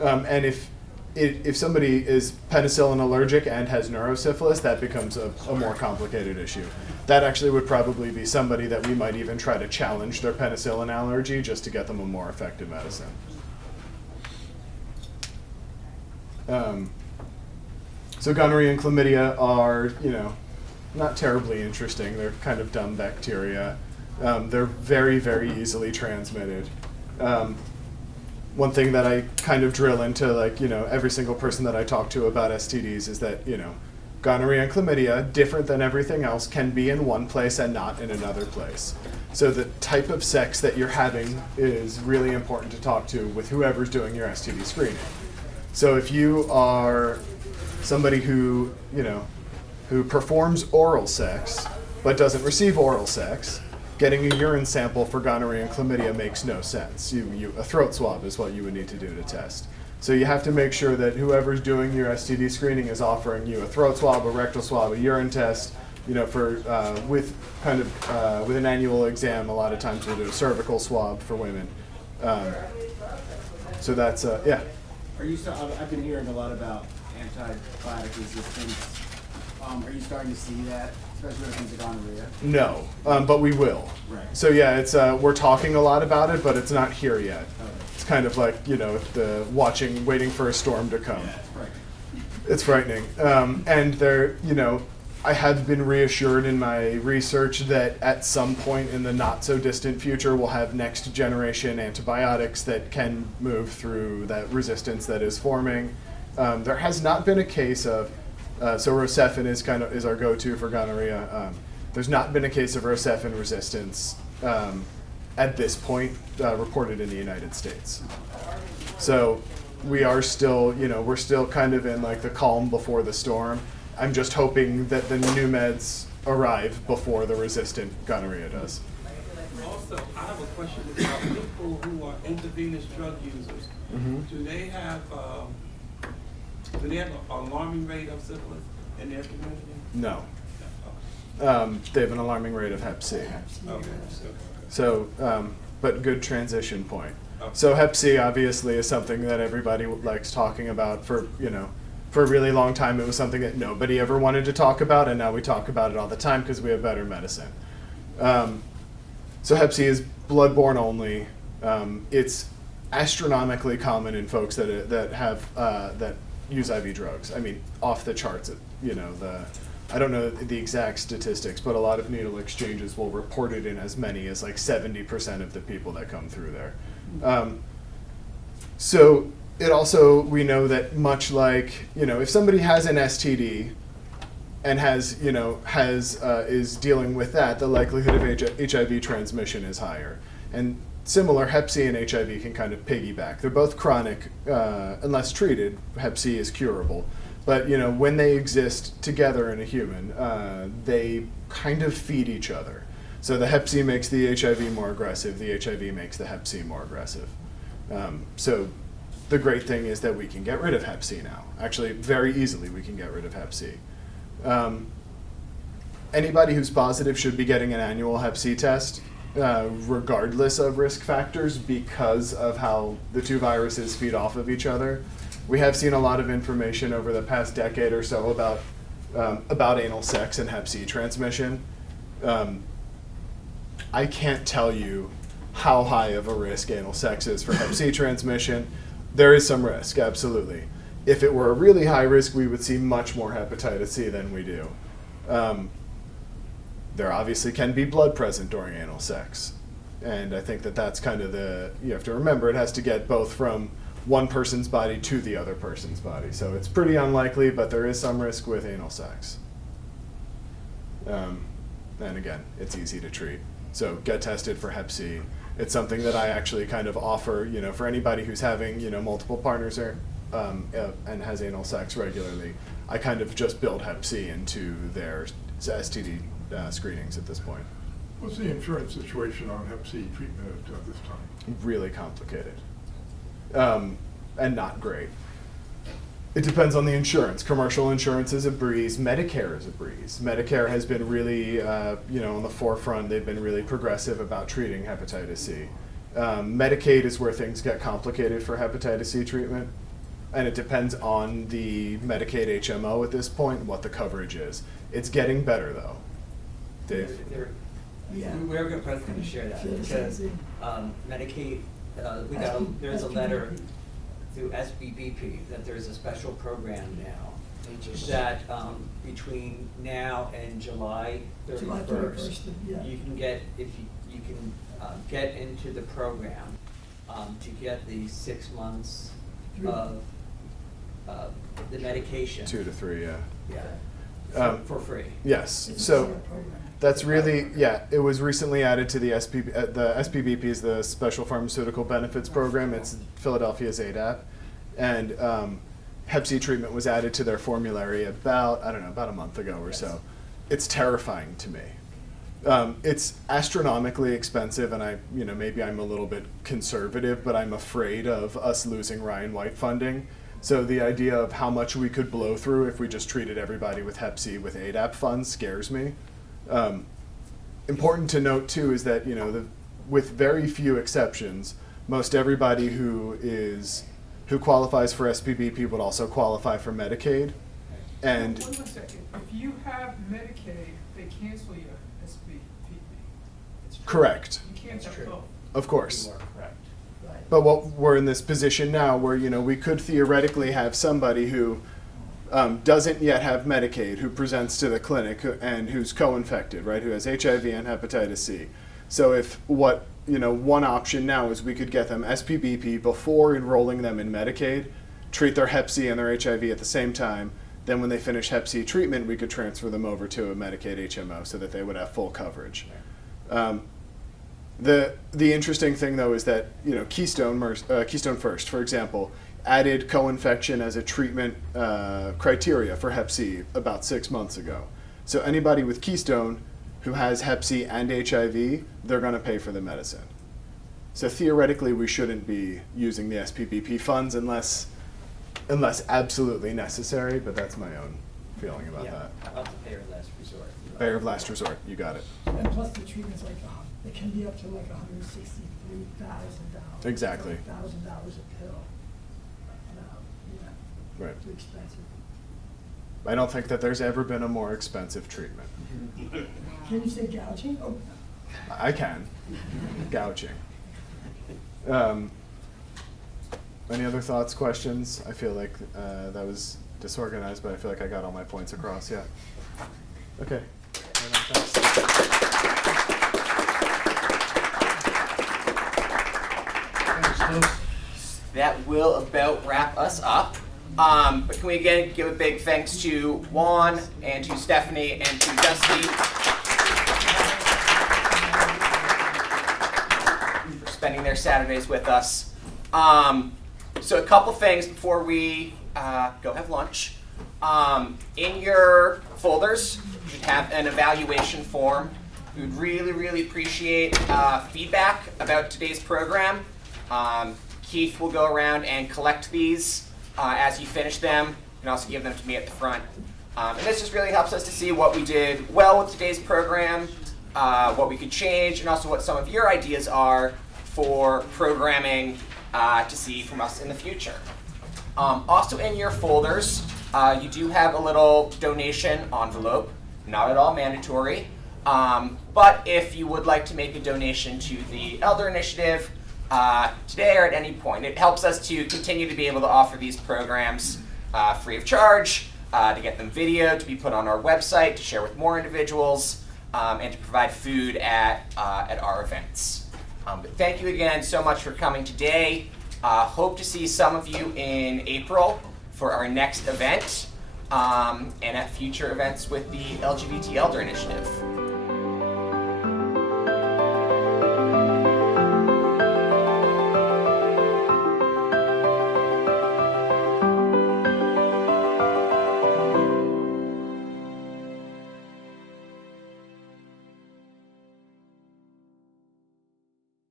And if somebody is penicillin allergic and has neurosyphilis, that becomes a more complicated issue. That actually would probably be somebody that we might even try to challenge their penicillin allergy just to get them a more effective medicine. So gonorrhea and chlamydia are, not terribly interesting. They're kind of dumb bacteria. They're very, very easily transmitted. One thing that I kind of drill into, every single person that I talk to about STDs is that, gonorrhea and chlamydia, different than everything else, can be in one place and not in another place. So the type of sex that you're having is really important to talk to with whoever's doing your STD screening. So if you are somebody who performs oral sex but doesn't receive oral sex, getting a urine sample for gonorrhea and chlamydia makes no sense. A throat swab is what you would need to do to test. So you have to make sure that whoever's doing your STD screening is offering you a throat swab, a rectal swab, a urine test. With an annual exam, a lot of times we'll do a cervical swab for women. So that's yeah. I've been hearing a lot about antibiotic resistance. Are you starting to see that, resolutions of gonorrhea? No, but we will. Right. So yeah, it's we're talking a lot about it, but it's not here yet. It's kind of like, you know, the waiting for a storm to come. Right. It's frightening. And there, you know, I have been reassured in my research that at some point in the not so distant future, we'll have next generation antibiotics that can move through that resistance that is forming. There has not been a case of, so Rocephin is our go-to for gonorrhea. There's not been a case of Rocephin resistance at this point reported in the United States. So we are still, you know, we're still kind of in like the calm before the storm. I'm just hoping that the new meds arrive before the resistant gonorrhea does. Also, I have a question about people who are intravenous drug users. Mhm. Do they have an alarming rate of syphilis in their community? No. They have an alarming rate of Hep C. Okay. So, but good transition point. So Hep C obviously is something that everybody likes talking about for, you know, for a really long time. It was something that nobody ever wanted to talk about, and now we talk about it all the time because we have better medicine. So Hep C is bloodborne only. It's astronomically common in folks that use IV drugs. I mean, off the charts. You know, I don't know the exact statistics, but a lot of needle exchanges will report it in as many as like 70% of the people that come through there. So it also, we know that much like, you know, if somebody has an STD and has, you know, is dealing with that, the likelihood of HIV transmission is higher. And similar, Hep C and HIV can kind of piggyback. They're both chronic, unless treated. Hep C is curable. But, you know, when they exist together in a human, they kind of feed each other. So the Hep C makes the HIV more aggressive, the HIV makes the Hep C more aggressive. So the great thing is that we can get rid of Hep C now. Actually, very easily we can get rid of Hep C. Anybody who's positive should be getting an annual Hep C test, regardless of risk factors, because of how the two viruses feed off of each other. We have seen a lot of information over the past decade or so about anal sex and Hep C transmission. I can't tell you how high of a risk anal sex is for Hep C transmission. There is some risk, absolutely. If it were a really high risk, we would see much more hepatitis C than we do. There obviously can be blood present during anal sex. And I think that that's kind of you have to remember, it has to get both from one person's body to the other person's body. So it's pretty unlikely, but there is some risk with anal sex. And again, it's easy to treat. So get tested for Hep C. It's something that I actually kind of offer, you know, for anybody who's having, you know, multiple partners or, and has anal sex regularly. I kind of just build Hep C into their STD screenings at this point. What's the insurance situation on Hep C treatment at this time? Really complicated, and not great. It depends on the insurance. Commercial insurance is a breeze. Medicare is a breeze. Medicare has been really, you know, on the forefront. They've been really progressive about treating hepatitis C. Medicaid is where things get complicated for hepatitis C treatment, and it depends on the Medicaid HMO at this point, what the coverage is. It's getting better though. Dave? We're going to share that because Medicaid, there's a letter through SBBP that there's a special program now that between now and July 31st, you can get, if you can get into the program to get the 6 months of the medication. 2 to 3, yeah. Yeah. For free. Yes. So that's really, yeah, it was recently added to the SPBP is the Special Pharmaceutical Benefits Program. It's Philadelphia's ADAP. And Hep C treatment was added to their formulary about a month ago or so. It's terrifying to me. It's astronomically expensive, and maybe I'm a little bit conservative, but I'm afraid of us losing Ryan White funding. So the idea of how much we could blow through if we just treated everybody with Hep C with ADAP funds scares me. Important to note too is that, you know, with very few exceptions, most everybody who qualifies for SPBP would also qualify for Medicaid. And one second. If you have Medicaid, they cancel your SBPP. It's true. Correct. You can't have both. Of course. You are correct. But what we're in this position now where, you know, we could theoretically have somebody who doesn't yet have Medicaid, who presents to the clinic and who's co-infected, right, who has HIV and hepatitis C. So if one option now is we could get them SPBP before enrolling them in Medicaid, treat their Hep C and their HIV at the same time, then when they finish Hep C treatment, we could transfer them over to a Medicaid HMO so that they would have full coverage. The interesting thing, though, is that Keystone First, for example, added co-infection as a treatment criteria for Hep C about 6 months ago. So anybody with Keystone who has Hep C and HIV, they're going to pay for the medicine. So theoretically, we shouldn't be using the SPBP funds unless absolutely necessary, but that's my own feeling about that. About the payer of last resort. Payer of last resort, you got it. And plus the treatment's like, it can be up to like $163,000. Exactly. $1,000 a pill. Right. Too expensive. I don't think that there's ever been a more expensive treatment. Can you say gouging? Oh. I can. Gouging. Any other thoughts, questions? I feel like that was disorganized, but I feel like I got all my points across, yeah. Okay. That will about wrap us up. But can we again give a big thanks to Juan and to Stephanie and to Dusty for spending their Saturdays with us. So a couple things before we go have lunch. In your folders, you should have an evaluation form. We would really, really appreciate feedback about today's program. Keith will go around and collect these as you finish them. You can also give them to me at the front. And this just really helps us to see what we did well with today's program, what we could change, and also what some of your ideas are for programming to see from us in the future. Also in your folders, you do have a little donation envelope, not at all mandatory. But if you would like to make a donation to the Elder Initiative today or at any point, it helps us to continue to be able to offer these programs free of charge, to get them videoed, to be put on our website, to share with more individuals, and to provide food at our events. But thank you again so much for coming today. Hope to see some of you in April for our next event, and at future events with the LGBT Elder Initiative.